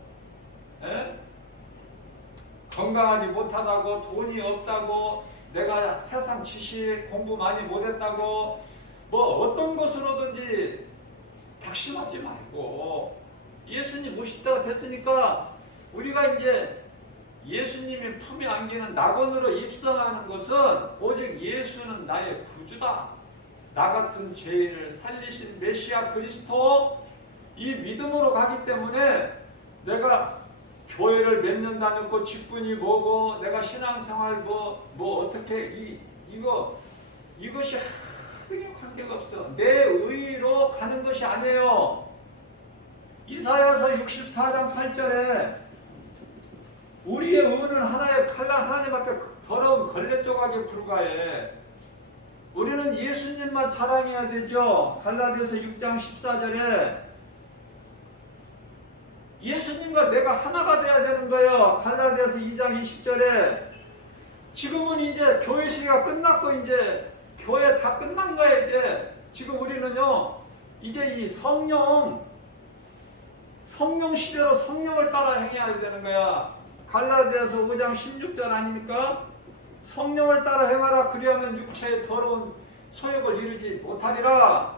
건강하지 못하다고 돈이 없다고 내가 세상 지식 공부 많이 못했다고 뭐 어떤 것으로든지 낙심하지 말고 예수님 오실 때가 됐으니까 우리가 이제 예수님의 품에 안기는 낙원으로 입성하는 것은 오직 예수는 나의 구주다. 나 같은 죄인을 살리신 메시아 그리스도 이 믿음으로 가기 때문에 내가 교회를 몇 년 다녔고 직분이 뭐고 내가 신앙생활 어떻게 이것이 하등의 관계가 없어. 내 의로 가는 것이 아니에요. 이사야서 64장 8절에 우리의 의는 하나의 칼날 하나님밖에 더러운 걸레 조각에 불과해. 우리는 예수님만 자랑해야 되죠. 갈라디아서 6장 14절에 예수님과 내가 하나가 돼야 되는 거예요. 갈라디아서 2장 20절에 지금은 이제 교회 시대가 끝났고 이제 교회 다 끝난 거예요. 이제 지금 우리는요 이제 이 성령 시대로 성령을 따라 행해야 되는 거야. 갈라디아서 5장 16절 아닙니까? 성령을 따라 행하라. 그리하면 육체의 더러운 소욕을 이루지 못하리라.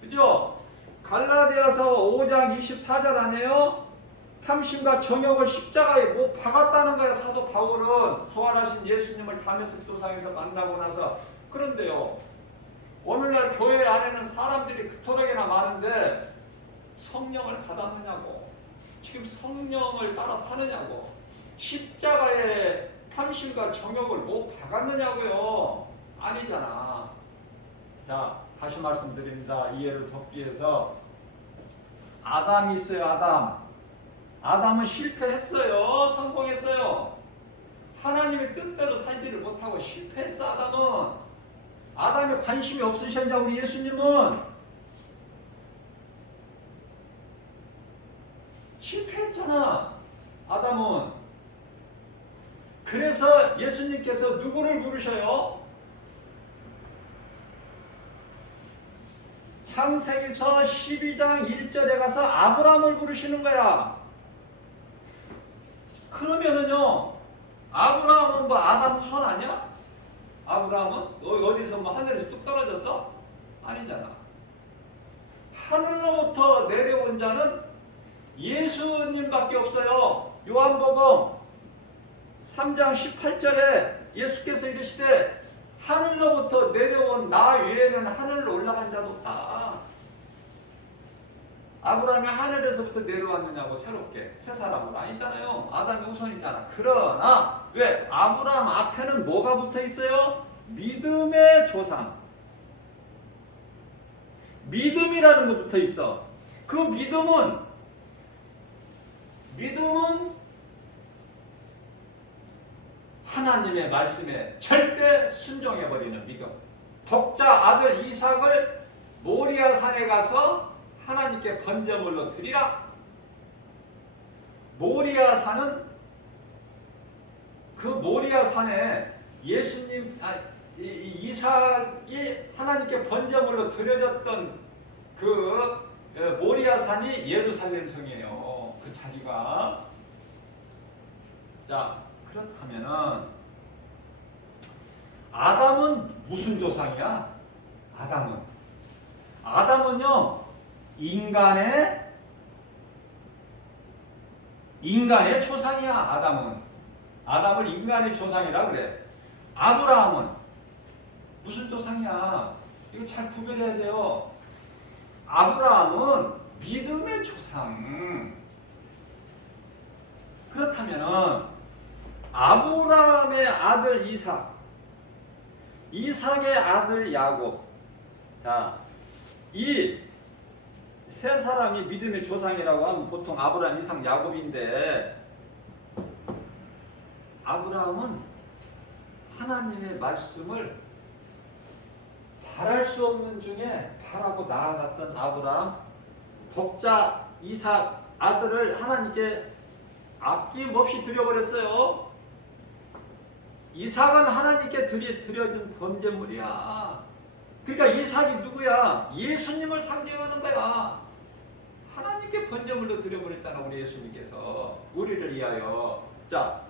그죠? 갈라디아서 5장 24절 아니에요? 탐심과 정욕을 십자가에 못 박았다는 거야. 사도 바울은 부활하신 예수님을 다메섹 도상에서 만나고 나서. 그런데요 오늘날 교회 안에는 사람들이 그토록이나 많은데 성령을 받았느냐고, 지금 성령을 따라 사느냐고, 십자가에 탐심과 정욕을 못 박았느냐고요. 아니잖아. 자, 다시 말씀드립니다. 이해를 돕기 위해서. 아담이 있어요. 아담은 실패했어요. 성공했어요. 하나님의 뜻대로 살지를 못하고 실패했어. 아담에 관심이 없으셨냐 우리 예수님은? 실패했잖아 아담은. 그래서 예수님께서 누구를 부르셔요? 창세기서 12장 1절에 가서 아브라함을 부르시는 거야. 그러면은요 아브라함은 뭐 아담 후손 아니야? 아브라함은 어디서 뭐 하늘에서 뚝 떨어졌어? 아니잖아. 하늘로부터 내려온 자는 예수님밖에 없어요. 요한복음 3장 18절에 예수께서 이르시되 하늘로부터 내려온 나 외에는 하늘로 올라간 자도 없다. 아브라함이 하늘에서부터 내려왔느냐고 새롭게 새 사람으로 아니잖아요. 아담의 후손이잖아. 그러나 왜? 아브라함 앞에는 뭐가 붙어 있어요? 믿음의 조상. 믿음이라는 거 붙어 있어. 그 믿음은 하나님의 말씀에 절대 순종해버리는 믿음. 독자 아들 이삭을 모리아산에 가서 하나님께 번제물로 드리라. 그 모리아산에 이삭이 하나님께 번제물로 드려졌던 그 모리아산이 예루살렘 성이에요. 그 자리가. 자, 그렇다면은 아담은 무슨 조상이야? 아담은요 인간의 조상이야. 아담을 인간의 조상이라 그래. 아브라함은 무슨 조상이야? 이거 잘 구별해야 돼요. 아브라함은 믿음의 조상. 그렇다면은 아브라함의 아들 이삭의 아들 야곱. 자, 이 세 사람이 믿음의 조상이라고 하면 보통 아브라함, 이삭, 야곱인데 아브라함은 하나님의 말씀을 바랄 수 없는 중에 바라고 나아갔던 아브라함, 독자 이삭 아들을 하나님께 아낌없이 드려버렸어요. 이삭은 하나님께 드려진 번제물이야. 그러니까 이삭이 누구야? 예수님을 상징하는 거야. 하나님께 번제물로 드려버렸잖아 우리 예수님께서 우리를 위하여. 자,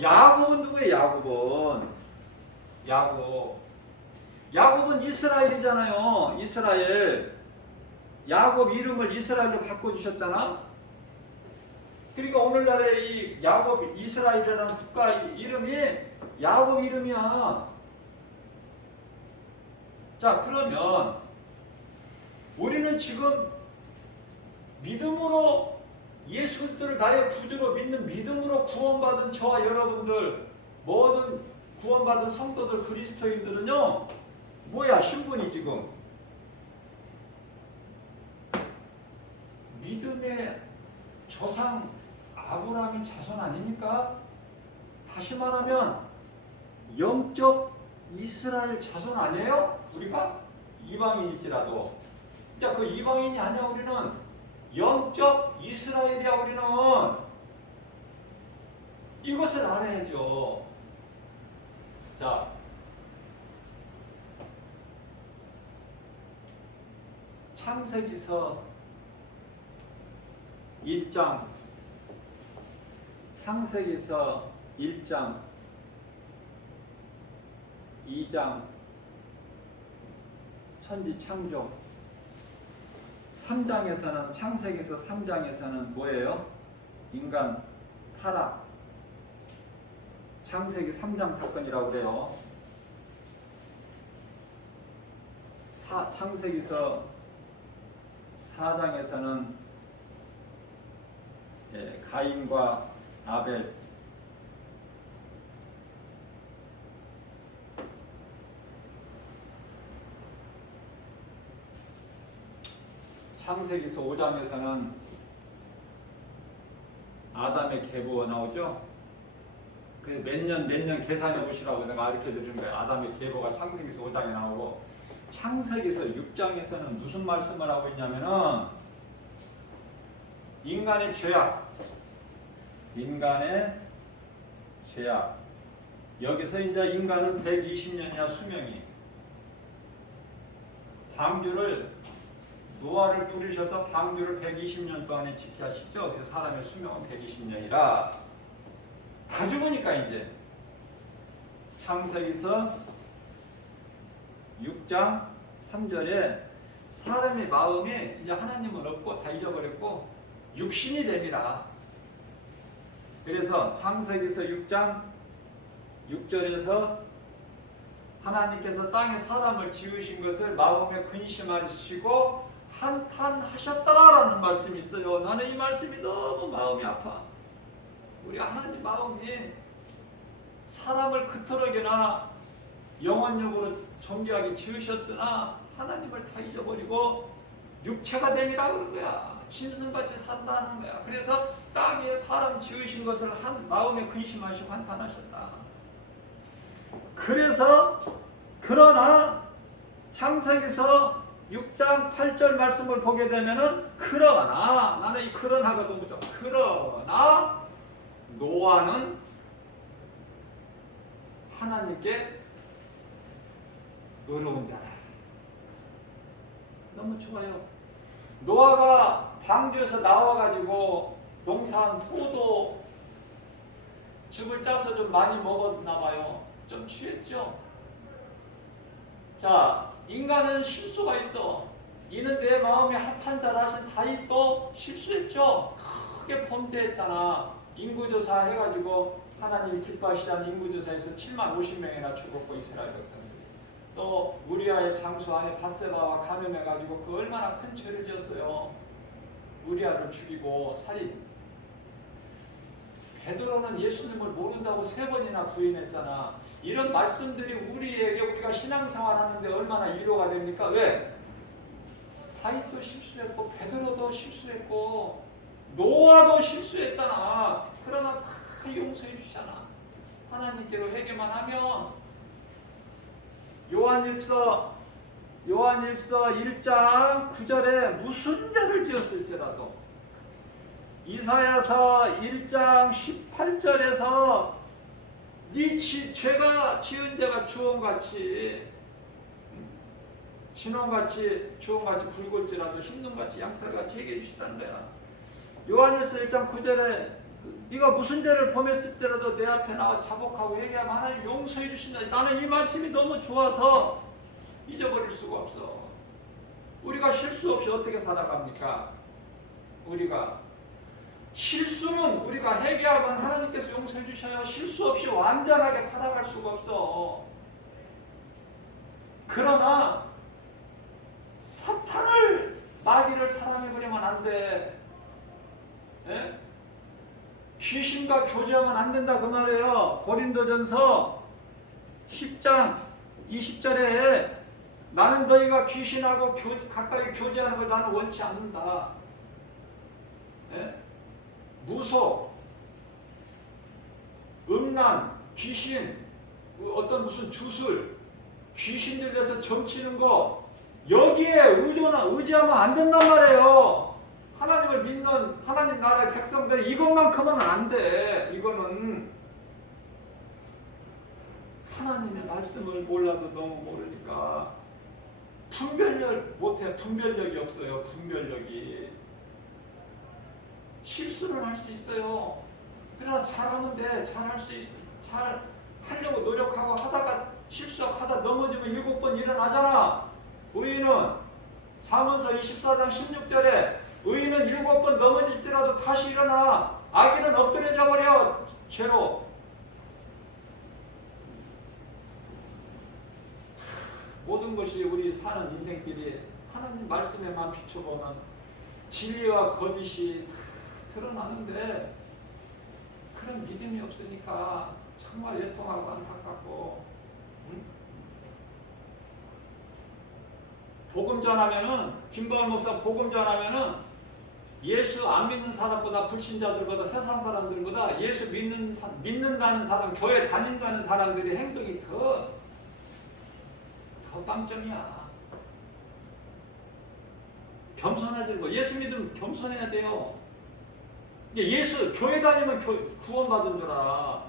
야곱은 누구예요? 야곱은 이스라엘이잖아요. 이스라엘. 야곱 이름을 이스라엘로 바꿔주셨잖아. 그러니까 오늘날의 이 야곱 이스라엘이라는 국가 이름이 야곱 이름이야. 자, 그러면 우리는 지금 믿음으로 예수 그리스도를 나의 구주로 믿는 믿음으로 구원받은 저와 여러분들, 모든 구원받은 성도들, 그리스도인들은요, 뭐야, 신분이 지금 믿음의 조상 아브라함의 자손 아닙니까? 다시 말하면 영적 이스라엘 자손 아니에요? 우리가 이방인일지라도. 자, 그 이방인이 아니야. 우리는 영적 이스라엘이야. 우리는 이것을 알아야죠. 자, 창세기서 1장, 창세기서 1장, 2장, 천지 창조. 3장에서는, 창세기서 3장에서는 뭐예요? 인간 타락. 창세기 3장 사건이라고 그래요. 창세기서 4장에서는 가인과 아벨. 창세기서 5장에서는 아담의 계보가 나오죠. 그 몇 년 계산해 보시라고 내가 가르쳐 드리는 거예요. 아담의 계보가 창세기서 5장에 나오고, 창세기서 6장에서는 무슨 말씀을 하고 있냐면은 인간의 죄악. 여기서 이제 인간은 120년이야 수명이. 방주를, 노아를 부르셔서 방주를 120년 동안에 지켜 하시죠. 그래서 사람의 수명은 120년이라 다 죽으니까 이제 창세기서 6장 3절에 사람의 마음이 이제 하나님을 얻고 다 잊어버렸고 육신이 됩니다. 그래서 창세기서 6장 6절에서 하나님께서 땅에 사람을 지으신 것을 마음에 근심하시고 한탄하셨더라라는 말씀이 있어요. 나는 이 말씀이 너무 마음이 아파. 우리 하나님 마음이 사람을 그토록이나 영원력으로 존귀하게 지으셨으나 하나님을 다 잊어버리고 육체가 됨이라 그런 거야. 짐승같이 산다는 거야. 그래서 땅 위에 사람 지으신 것을 마음에 근심하시고 한탄하셨다. 그러나 창세기서 6장 8절 말씀을 보게 되면은 그러나, 나는 이 그러나가 너무 좋아. 그러나 노아는 하나님께 의로운 자라. 너무 좋아요. 노아가 방주에서 나와가지고 농사한 포도 즙을 짜서 좀 많이 먹었나 봐요. 좀 취했죠. 자, 인간은 실수가 있어. 이는 내 마음에 합한 자라 하신 다윗도 실수했죠. 크게 범죄했잖아. 인구조사 해가지고 하나님 기뻐하시지 않는 인구조사에서 7만 50명이나 죽었고 이스라엘 백성들이. 또 우리아의 장수 안에 밧세바와 감염해가지고 그 얼마나 큰 죄를 지었어요. 우리아를 죽이고 살인. 베드로는 예수님을 모른다고 3번이나 부인했잖아. 이런 말씀들이 우리에게 우리가 신앙생활 하는데 얼마나 위로가 됩니까? 왜? 다윗도 실수했고 베드로도 실수했고 노아도 실수했잖아. 그러나 다 용서해 주시잖아. 하나님께로 회개만 하면. 요한일서 1장 9절에 무슨 죄를 지었을지라도, 이사야서 1장 18절에서 네 죄가 지은 데가 주홍같이 진홍같이 주홍같이 붉을지라도 흰눈같이 양털같이 해결해 주시다는 거야. 요한일서 1장 9절에 네가 무슨 죄를 범했을 때라도 내 앞에 나와 자복하고 회개하면 하나님 용서해 주신다. 나는 이 말씀이 너무 좋아서 잊어버릴 수가 없어. 우리가 실수 없이 어떻게 살아갑니까? 우리가 실수는 우리가 회개하면 하나님께서 용서해 주셔요. 실수 없이 완전하게 살아갈 수가 없어. 그러나 사탄을, 마귀를 사랑해버리면 안 돼. 예? 귀신과 교제하면 안 된다 그 말이에요. 고린도전서 10장 20절에 나는 너희가 귀신하고 가까이 교제하는 걸 나는 원치 않는다. 예? 무속, 음란, 귀신, 어떤 무슨 주술, 귀신들 위해서 점치는 거 여기에 의지하면 안 된단 말이에요. 하나님을 믿는 하나님 나라의 백성들이 이것만큼은 안 돼. 이거는 하나님의 말씀을 몰라도 너무 모르니까 분별력 못해. 분별력이 없어요. 분별력이. 실수는 할 수 있어요. 그러나 잘하는데 잘할 수 있어. 잘 하려고 노력하고 하다가 실수하다 넘어지면 7번 일어나잖아. 의인은 잠언서 24장 16절에 의인은 7번 넘어질지라도 다시 일어나. 악인은 엎드려져 버려 죄로. 모든 것이 우리 사는 인생길이 하나님 말씀에만 비춰보면 진리와 거짓이 드러나는데 그런 믿음이 없으니까 정말 애통하고 안타깝고, 응? 복음 전하면은 김바울 목사 복음 전하면은 예수 안 믿는 사람보다 불신자들보다 세상 사람들보다 예수 믿는다는 사람, 교회 다닌다는 사람들이 행동이 더 빵점이야. 겸손하지 뭐. 예수 믿으면 겸손해야 돼요. 예수 교회 다니면 구원받은 줄 알아.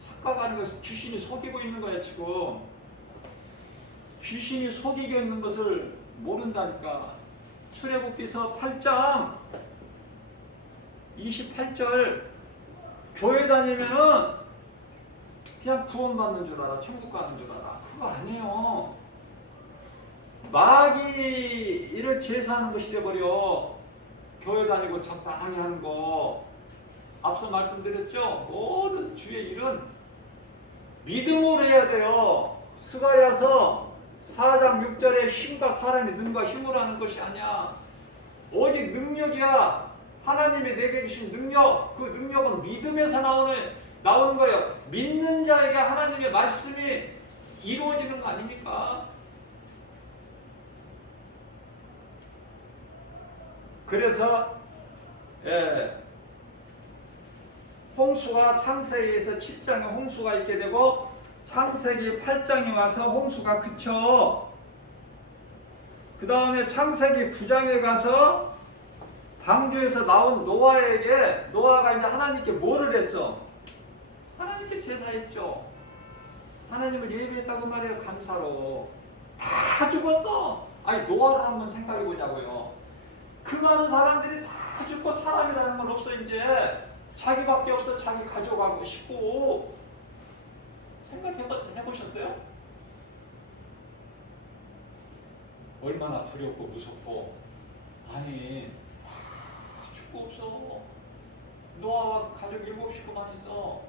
착각하는 것은 귀신이 속이고 있는 거야 지금. 귀신이 속이고 있는 것을 모른다니까. 출애굽기서 8장 28절 교회 다니면은 그냥 구원받는 줄 알아. 천국 가는 줄 알아. 그거 아니에요. 마귀를 제사하는 것이 되어버려. 교회 다니고 적당히 하는 거. 앞서 말씀드렸죠. 모든 주의 일은 믿음으로 해야 돼요. 스가랴서 4장 6절에 힘과 사람이 능과 힘으로 하는 것이 아니야. 오직 능력이야. 하나님이 내게 주신 능력. 그 능력은 믿음에서 나오는 거예요. 믿는 자에게 하나님의 말씀이 이루어지는 거 아닙니까? 그래서 홍수가 창세기에서 7장에 홍수가 있게 되고 창세기 8장에 와서 홍수가 그쳐. 그 다음에 창세기 9장에 가서 방주에서 나온 노아에게, 노아가 이제 하나님께 뭐를 했어? 하나님께 제사했죠. 하나님을 예배했다고 말해요. 감사로. 다 죽었어. 아니 노아를 한번 생각해 보자고요. 그 많은 사람들이 다 죽고 사람이라는 건 없어. 이제 자기밖에 없어. 자기 가족하고 식구. 생각해보셨어요? 얼마나 두렵고 무섭고. 아니 다 죽고 없어. 노아와 가족 7식구만 있어.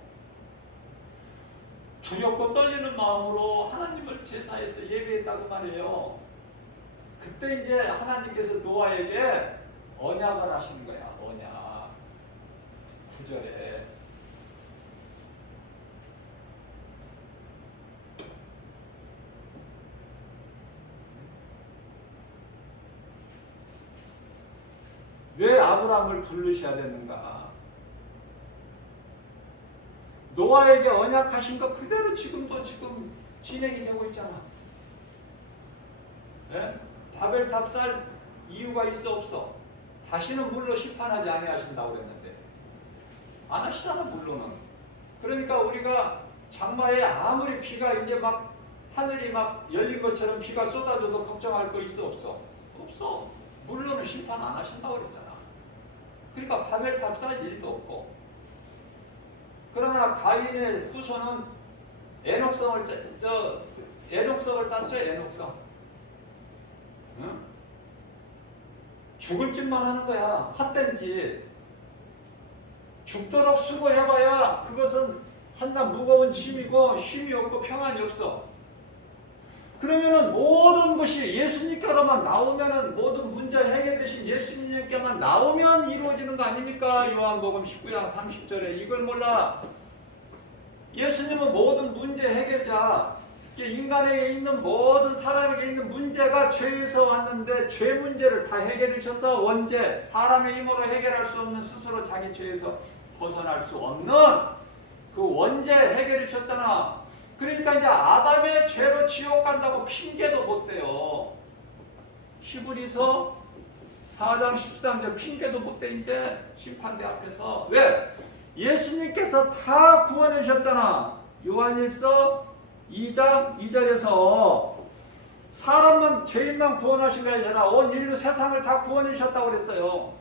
두렵고 떨리는 마음으로 하나님을 제사해서 예배했다고 말해요. 그때 이제 하나님께서 노아에게 언약을 하시는 거야. 언약. 9절에 왜 아브라함을 부르셔야 되는가? 노아에게 언약하신 것 그대로 지금도 진행이 되고 있잖아. 네? 바벨탑 쌀 이유가 있어 없어? 다시는 물로 심판하지 아니하신다고 그랬는데 안 하시잖아. 물로는. 그러니까 우리가 장마에 아무리 비가 이제 막 하늘이 막 열린 것처럼 비가 쏟아져도 걱정할 거 있어 없어? 없어. 물로는 심판 안 하신다고 그랬잖아. 그러니까 바벨탑 쌀 일도 없고. 그러나 가인의 후손은 에녹성을 땄죠. 에녹성. 응? 죽을 짓만 하는 거야. 헛된 짓. 죽도록 수고해봐야 그것은 한낱 무거운 짐이고 쉼이 없고 평안이 없어. 그러면은 모든 것이 예수님께로만 나오면은 모든 문제 해결되신 예수님께만 나오면 이루어지는 거 아닙니까? 요한복음 19장 30절에 이걸 몰라. 예수님은 모든 문제 해결자. 인간에게 있는 모든 사람에게 있는 문제가 죄에서 왔는데 죄 문제를 다 해결해 주셔서 원죄, 사람의 힘으로 해결할 수 없는 스스로 자기 죄에서 벗어날 수 없는 그 원죄 해결해 주셨잖아. 그러니까 이제 아담의 죄로 지옥 간다고 핑계도 못 대요. 히브리서 4장 13절 핑계도 못 대 이제 심판대 앞에서. 왜? 예수님께서 다 구원해 주셨잖아. 요한일서 2장 2절에서 사람만 죄인만 구원하신 게 아니라 온 인류 세상을 다 구원해 주셨다고 그랬어요.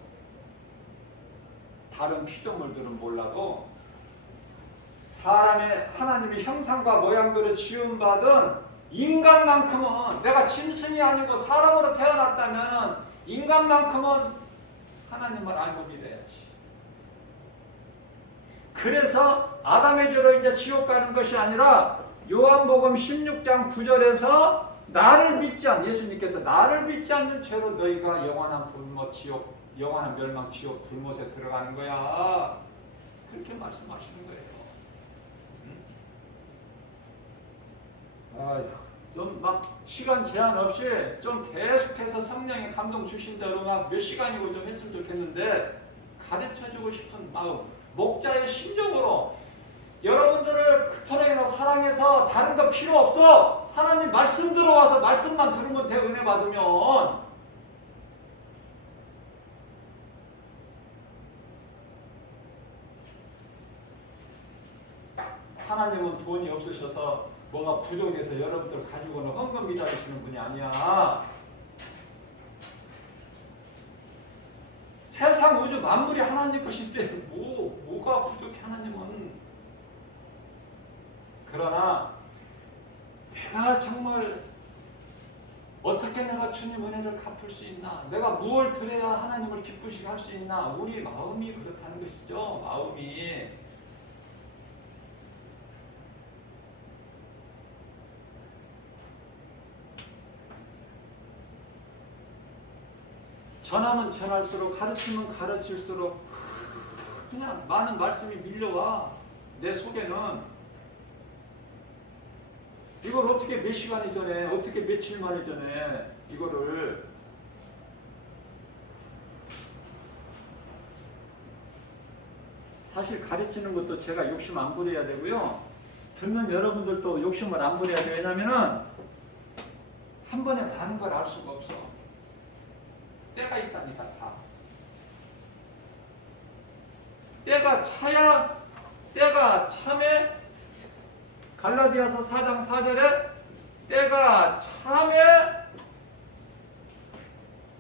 다른 피조물들은 몰라도 사람의 하나님의 형상과 모양대로 지음받은 인간만큼은 내가 짐승이 아니고 사람으로 태어났다면 인간만큼은 하나님을 알고 믿어야지. 그래서 아담의 죄로 이제 지옥 가는 것이 아니라 요한복음 16장 9절에서 나를 믿지 않는 예수님께서 나를 믿지 않는 죄로 너희가 영원한 불못 지옥 영원한 멸망 지옥 불못에 들어가는 거야. 그렇게 말씀하시는 거예요. 좀 막 시간 제한 없이 좀 계속해서 성령의 감동 주신 대로 막 몇 시간이고 좀 했으면 좋겠는데 가르쳐주고 싶은 마음, 목자의 심정으로 여러분들을 그토록이나 사랑해서 다른 거 필요 없어. 하나님 말씀 들어와서 말씀만 들으면 돼. 은혜 받으면. 하나님은 돈이 없으셔서 뭐가 부족해서 여러분들 가지고는 헌금 기다리시는 분이 아니야. 세상 우주 만물이 하나님 것인데 뭐가 부족해 하나님은. 그러나 내가 정말 어떻게 내가 주님 은혜를 갚을 수 있나? 내가 무엇을 드려야 하나님을 기쁘시게 할 수 있나? 우리 마음이 그렇다는 것이죠. 마음이. 전하면 전할수록 가르치면 가르칠수록 그냥 많은 말씀이 밀려와. 내 속에는. 이걸 어떻게 몇 시간이 전에 어떻게 며칠 만에 전에 이거를 사실 가르치는 것도 제가 욕심 안 부려야 되고요. 듣는 여러분들도 욕심을 안 부려야 돼요. 왜냐면은 한 번에 다른 걸 알 수가 없어. 때가 있다니까 다. 때가 차야 때가 참에 갈라디아서 4장 4절에 때가 참에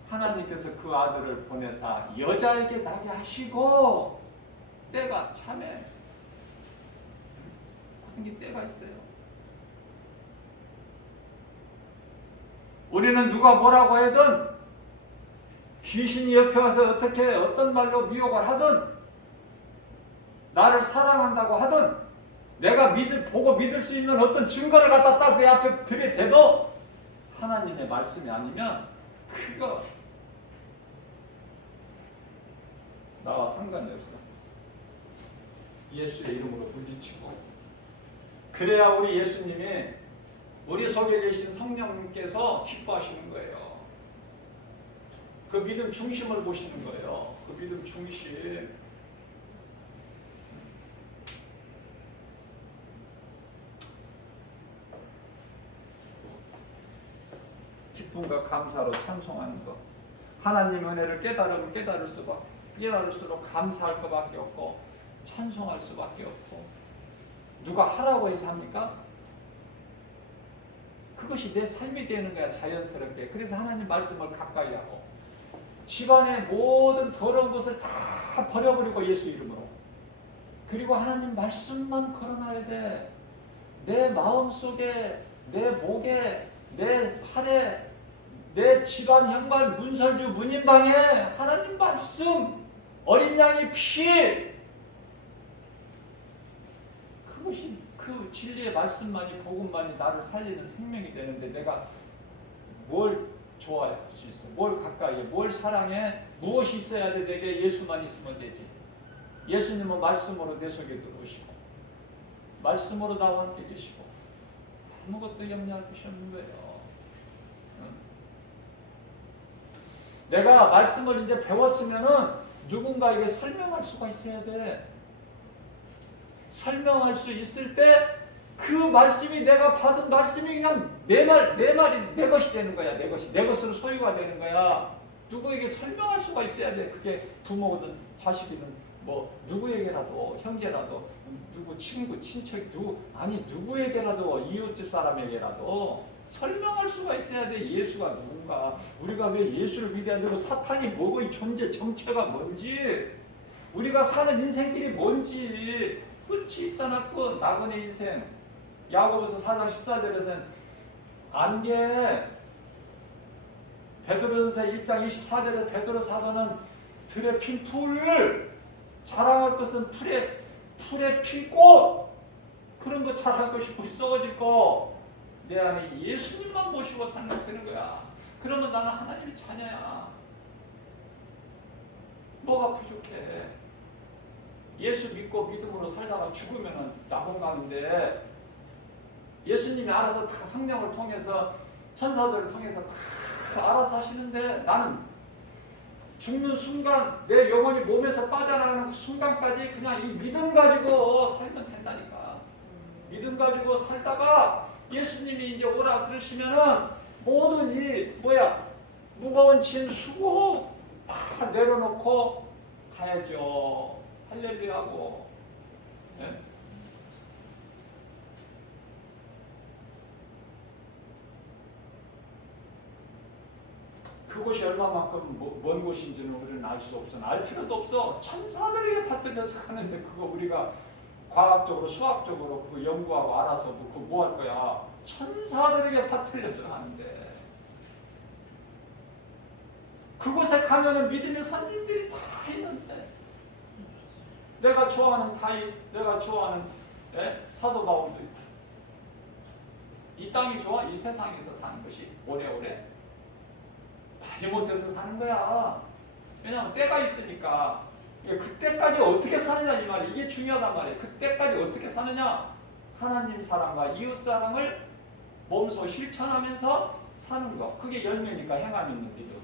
하나님께서 그 아들을 보내사 여자에게 나게 하시고 때가 참에 모든 게 때가 있어요. 우리는 누가 뭐라고 하든 귀신이 옆에 와서 어떻게 어떤 말로 미혹을 하든 나를 사랑한다고 하든 내가 보고 믿을 수 있는 어떤 증거를 갖다 딱 내 앞에 들이대도 하나님의 말씀이 아니면 그거 나와 상관이 없어. 예수의 이름으로 물리치고. 그래야 우리 예수님이 우리 속에 계신 성령님께서 기뻐하시는 거예요. 그 믿음 중심을 보시는 거예요. 그 믿음 중심. 기쁨과 감사로 찬송하는 것. 하나님 은혜를 깨달으면 깨달을수록 감사할 것밖에 없고 찬송할 수밖에 없고. 누가 하라고 해서 합니까? 그것이 내 삶이 되는 거야. 자연스럽게. 그래서 하나님 말씀을 가까이 하고 집안의 모든 더러운 것을 다 버려버리고 예수 이름으로. 그리고 하나님 말씀만 걸어놔야 돼. 내 마음속에, 내 목에, 내 팔에, 내 집안 현관 문설주 문인방에 하나님 말씀, 어린 양의 피, 그것이 그 그 진리의 말씀만이 복음만이 나를 살리는 생명이 되는데 내가 뭘 좋아할 수 있어? 뭘 가까이해? 뭘 사랑해? 무엇이 있어야 돼? 내게 예수만 있으면 되지. 예수님은 말씀으로 내 속에 들어오시고 말씀으로 나와 함께 계시고 아무것도 염려할 것이 없는 거예요. 내가 말씀을 이제 배웠으면은 누군가에게 설명할 수가 있어야 돼. 설명할 수 있을 때 그 말씀이 내가 받은 말씀이 그냥 내 말이 내 것이 되는 거야. 내 것이 내 것으로 소유가 되는 거야. 누구에게 설명할 수가 있어야 돼. 그게 부모든 자식이든 뭐 누구에게라도 형제라도 누구 친구 친척 누구에게라도 이웃집 사람에게라도 설명할 수가 있어야 돼. 예수가 누군가, 우리가 왜 예수를 믿어야 되고 사탄이 뭐고 이 존재 정체가 뭔지, 우리가 사는 인생길이 뭔지 끝이 있잖아. 끝. 나그네 인생. 야고보서 4장 14절에서는 안개, 베드로전서 1장 24절에 베드로 사도는 들에 핀 풀을 자랑할 것은 풀에 핀 꽃, 그런 거 자랑하고 싶고 썩어질 거 내 안에 예수님만 모시고 살면 되는 거야. 그러면 나는 하나님의 자녀야. 뭐가 부족해? 예수 믿고 믿음으로 살다가 죽으면 낙원강인데 예수님이 알아서 다 성령을 통해서 천사들을 통해서 다 알아서 하시는데 나는 죽는 순간 내 영혼이 몸에서 빠져나가는 그 순간까지 그냥 이 믿음 가지고 살면 된다니까. 믿음 가지고 살다가 예수님이 이제 오라 그러시면은 모든 이 무거운 짐 수고 다 내려놓고 가야죠. 할렐루야하고. 네? 그곳이 얼마만큼 먼 곳인지는 우리는 알 수 없어. 알 필요도 없어. 천사들에게 받들려서 가는데 그거 우리가 과학적으로 수학적으로 그 연구하고 알아서 그거 뭐 할 거야. 천사들에게 받들려서 가는데 그곳에 가면은 믿음의 선진들이 다 있는데 내가 좋아하는 다윗, 내가 좋아하는 사도 바울도 있고 이 땅이 좋아? 이 세상에서 사는 것이 오래오래 마지못해서 사는 거야. 왜냐하면 때가 있으니까. 그때까지 어떻게 사느냐 이 말이야. 이게 중요하단 말이야. 그때까지 어떻게 사느냐. 하나님 사랑과 이웃 사랑을 몸소 실천하면서 사는 거. 그게 열매니까 행함 있는 믿음.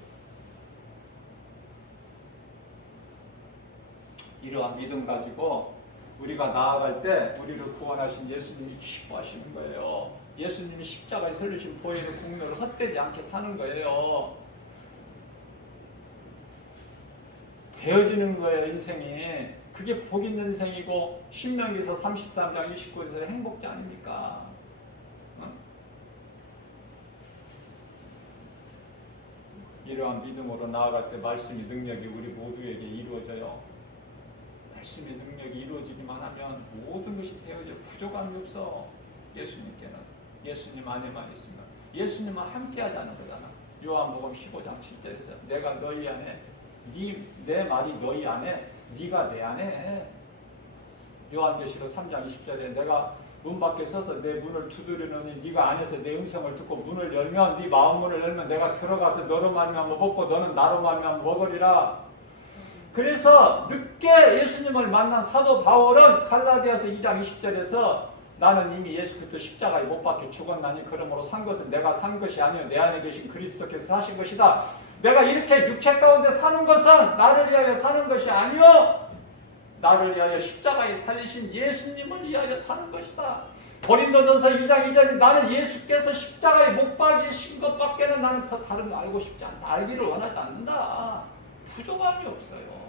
이러한 믿음 가지고 우리가 나아갈 때 우리를 구원하신 예수님이 기뻐하시는 거예요. 예수님이 십자가에 설리신 보혜의 공로를 헛되지 않게 사는 거예요. 되어지는 거예요. 인생이. 그게 복 있는 인생이고 신명기서 33장 29절에서 행복지 아닙니까? 이러한 믿음으로 나아갈 때 말씀의 능력이 우리 모두에게 이루어져요. 말씀의 능력이 이루어지기만 하면 모든 것이 되어져. 부족함이 없어. 예수님께는. 예수님 안에만 있으면. 예수님만 함께 하자는 거잖아. 요한복음 15장 7절에서 내가 너희 안에 내 말이 너희 안에 네가 내 안에. 요한계시록 3장 20절에 내가 문 밖에 서서 내 문을 두드리노니 네가 안에서 내 음성을 듣고 문을 열면 네 마음문을 열면 내가 들어가서 너로 말미암아 먹고 너는 나로 말미암아 먹으리라. 그래서 늦게 예수님을 만난 사도 바울은 갈라디아서 2장 20절에서 나는 이미 예수 그리스도 십자가에 못 박혀 죽었나니 그러므로 산 것은 내가 산 것이 아니요 내 안에 계신 그리스도께서 사신 것이다. 내가 이렇게 육체 가운데 사는 것은 나를 위하여 사는 것이 아니요 나를 위하여 십자가에 달리신 예수님을 위하여 사는 것이다. 고린도전서 2장 2절에 나는 예수께서 십자가에 못 박이신 것밖에는 나는 더 다른 거 알고 싶지 않다. 알기를 원하지 않는다. 부족함이 없어요.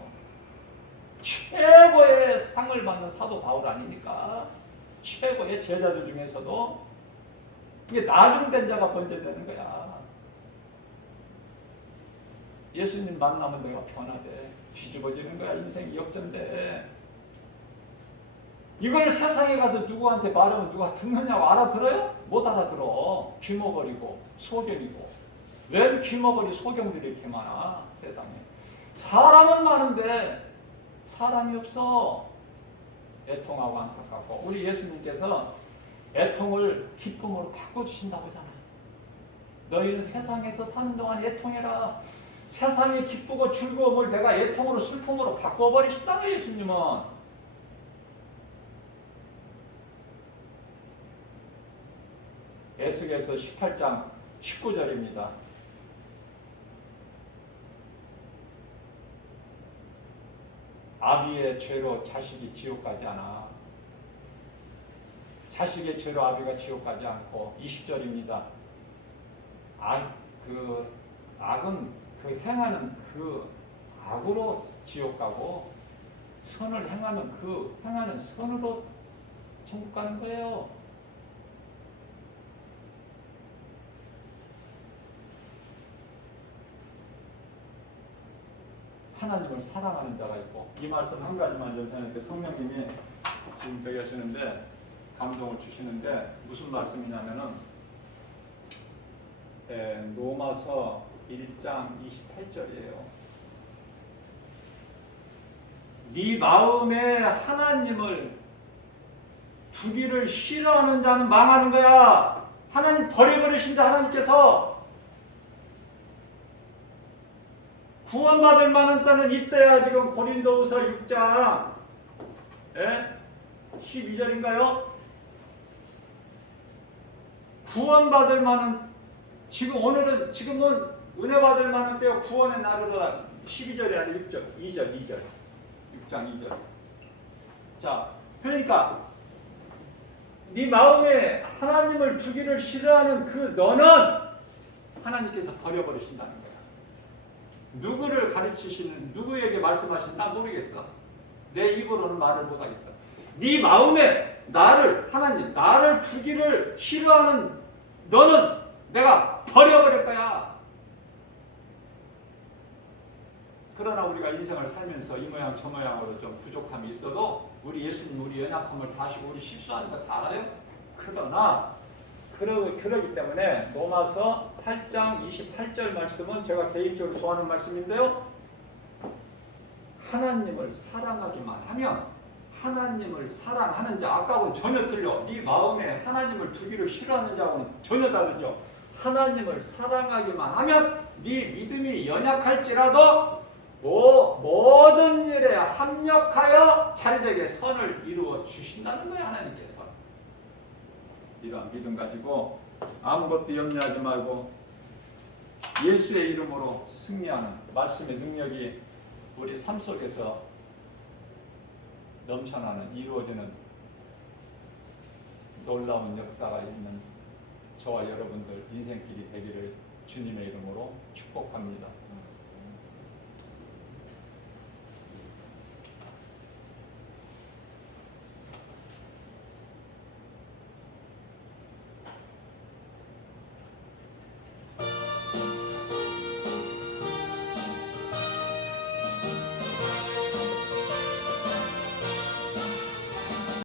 최고의 상을 받는 사도 바울 아닙니까? 최고의 제자들 중에서도 이게 나중된 자가 번제되는 거야. 예수님 만나면 내가 변하대. 뒤집어지는 거야. 인생이 역전돼. 이걸 세상에 가서 누구한테 말하면 누가 듣느냐고 알아들어요? 못 알아들어. 귀머거리고 소경이고. 왜 귀머거리 소경들이 이렇게 많아? 세상에. 사람은 많은데 사람이 없어. 애통하고 안타깝고. 우리 예수님께서 애통을 기쁨으로 바꿔주신다고 하잖아요. 너희는 세상에서 사는 동안 애통해라. 세상이 기쁘고 즐거움을 내가 애통으로 슬픔으로 바꿔버리신다고 예수님은. 에스겔서 18장 19절입니다. 아비의 죄로 자식이 지옥 가지 않아. 자식의 죄로 아비가 지옥 가지 않고 20절입니다. 악은 그 행하는 그 악으로 지옥 가고 선을 행하는 그 행하는 선으로 천국 가는 거예요. 하나님을 사랑하는 자가 있고, 이 말씀 한 가지만 좀 해놓을게요. 성령님이 지금 저기 하시는데 감동을 주시는데 무슨 말씀이냐면은 로마서 1장 28절이에요. 네 마음에 하나님을 두기를 싫어하는 자는 망하는 거야. 하나님 버려버리신다. 하나님께서 구원받을 만한 때는 이때야. 지금 고린도후서 6장 12절인가요? 구원받을 만한, 지금은 은혜 받을 만한 때요. 구원의 날으로 12절이 아니라 2절 6장 2절. 자, 그러니까 네 마음에 하나님을 두기를 싫어하는 그 너는 하나님께서 버려버리신다는 거야. 누구를 가르치시는, 누구에게 말씀하시나 모르겠어. 내 입으로는 말을 못하겠어. 네 마음에 하나님 나를 두기를 싫어하는 너는 내가 버려버릴 거야. 그러나 우리가 인생을 살면서 이 모양 저 모양으로 좀 부족함이 있어도 우리 예수님 우리 연약함을 다 아시고 우리 실수하는 거 다 알아요. 그러나 그러기 때문에 로마서 8장 28절 말씀은 제가 개인적으로 좋아하는 말씀인데요. 하나님을 사랑하기만 하면, 하나님을 사랑하는 자, 아까하고는 전혀 틀려. 네 마음에 하나님을 두기를 싫어하는 자하고는 전혀 다르죠. 하나님을 사랑하기만 하면 네 믿음이 연약할지라도 모든 일에 합력하여 잘되게 선을 이루어 주신다는 거예요. 하나님께서. 이런 믿음 가지고 아무것도 염려하지 말고 예수의 이름으로 승리하는 말씀의 능력이 우리 삶 속에서 넘쳐나는, 이루어지는 놀라운 역사가 있는 저와 여러분들 인생길이 되기를 주님의 이름으로 축복합니다.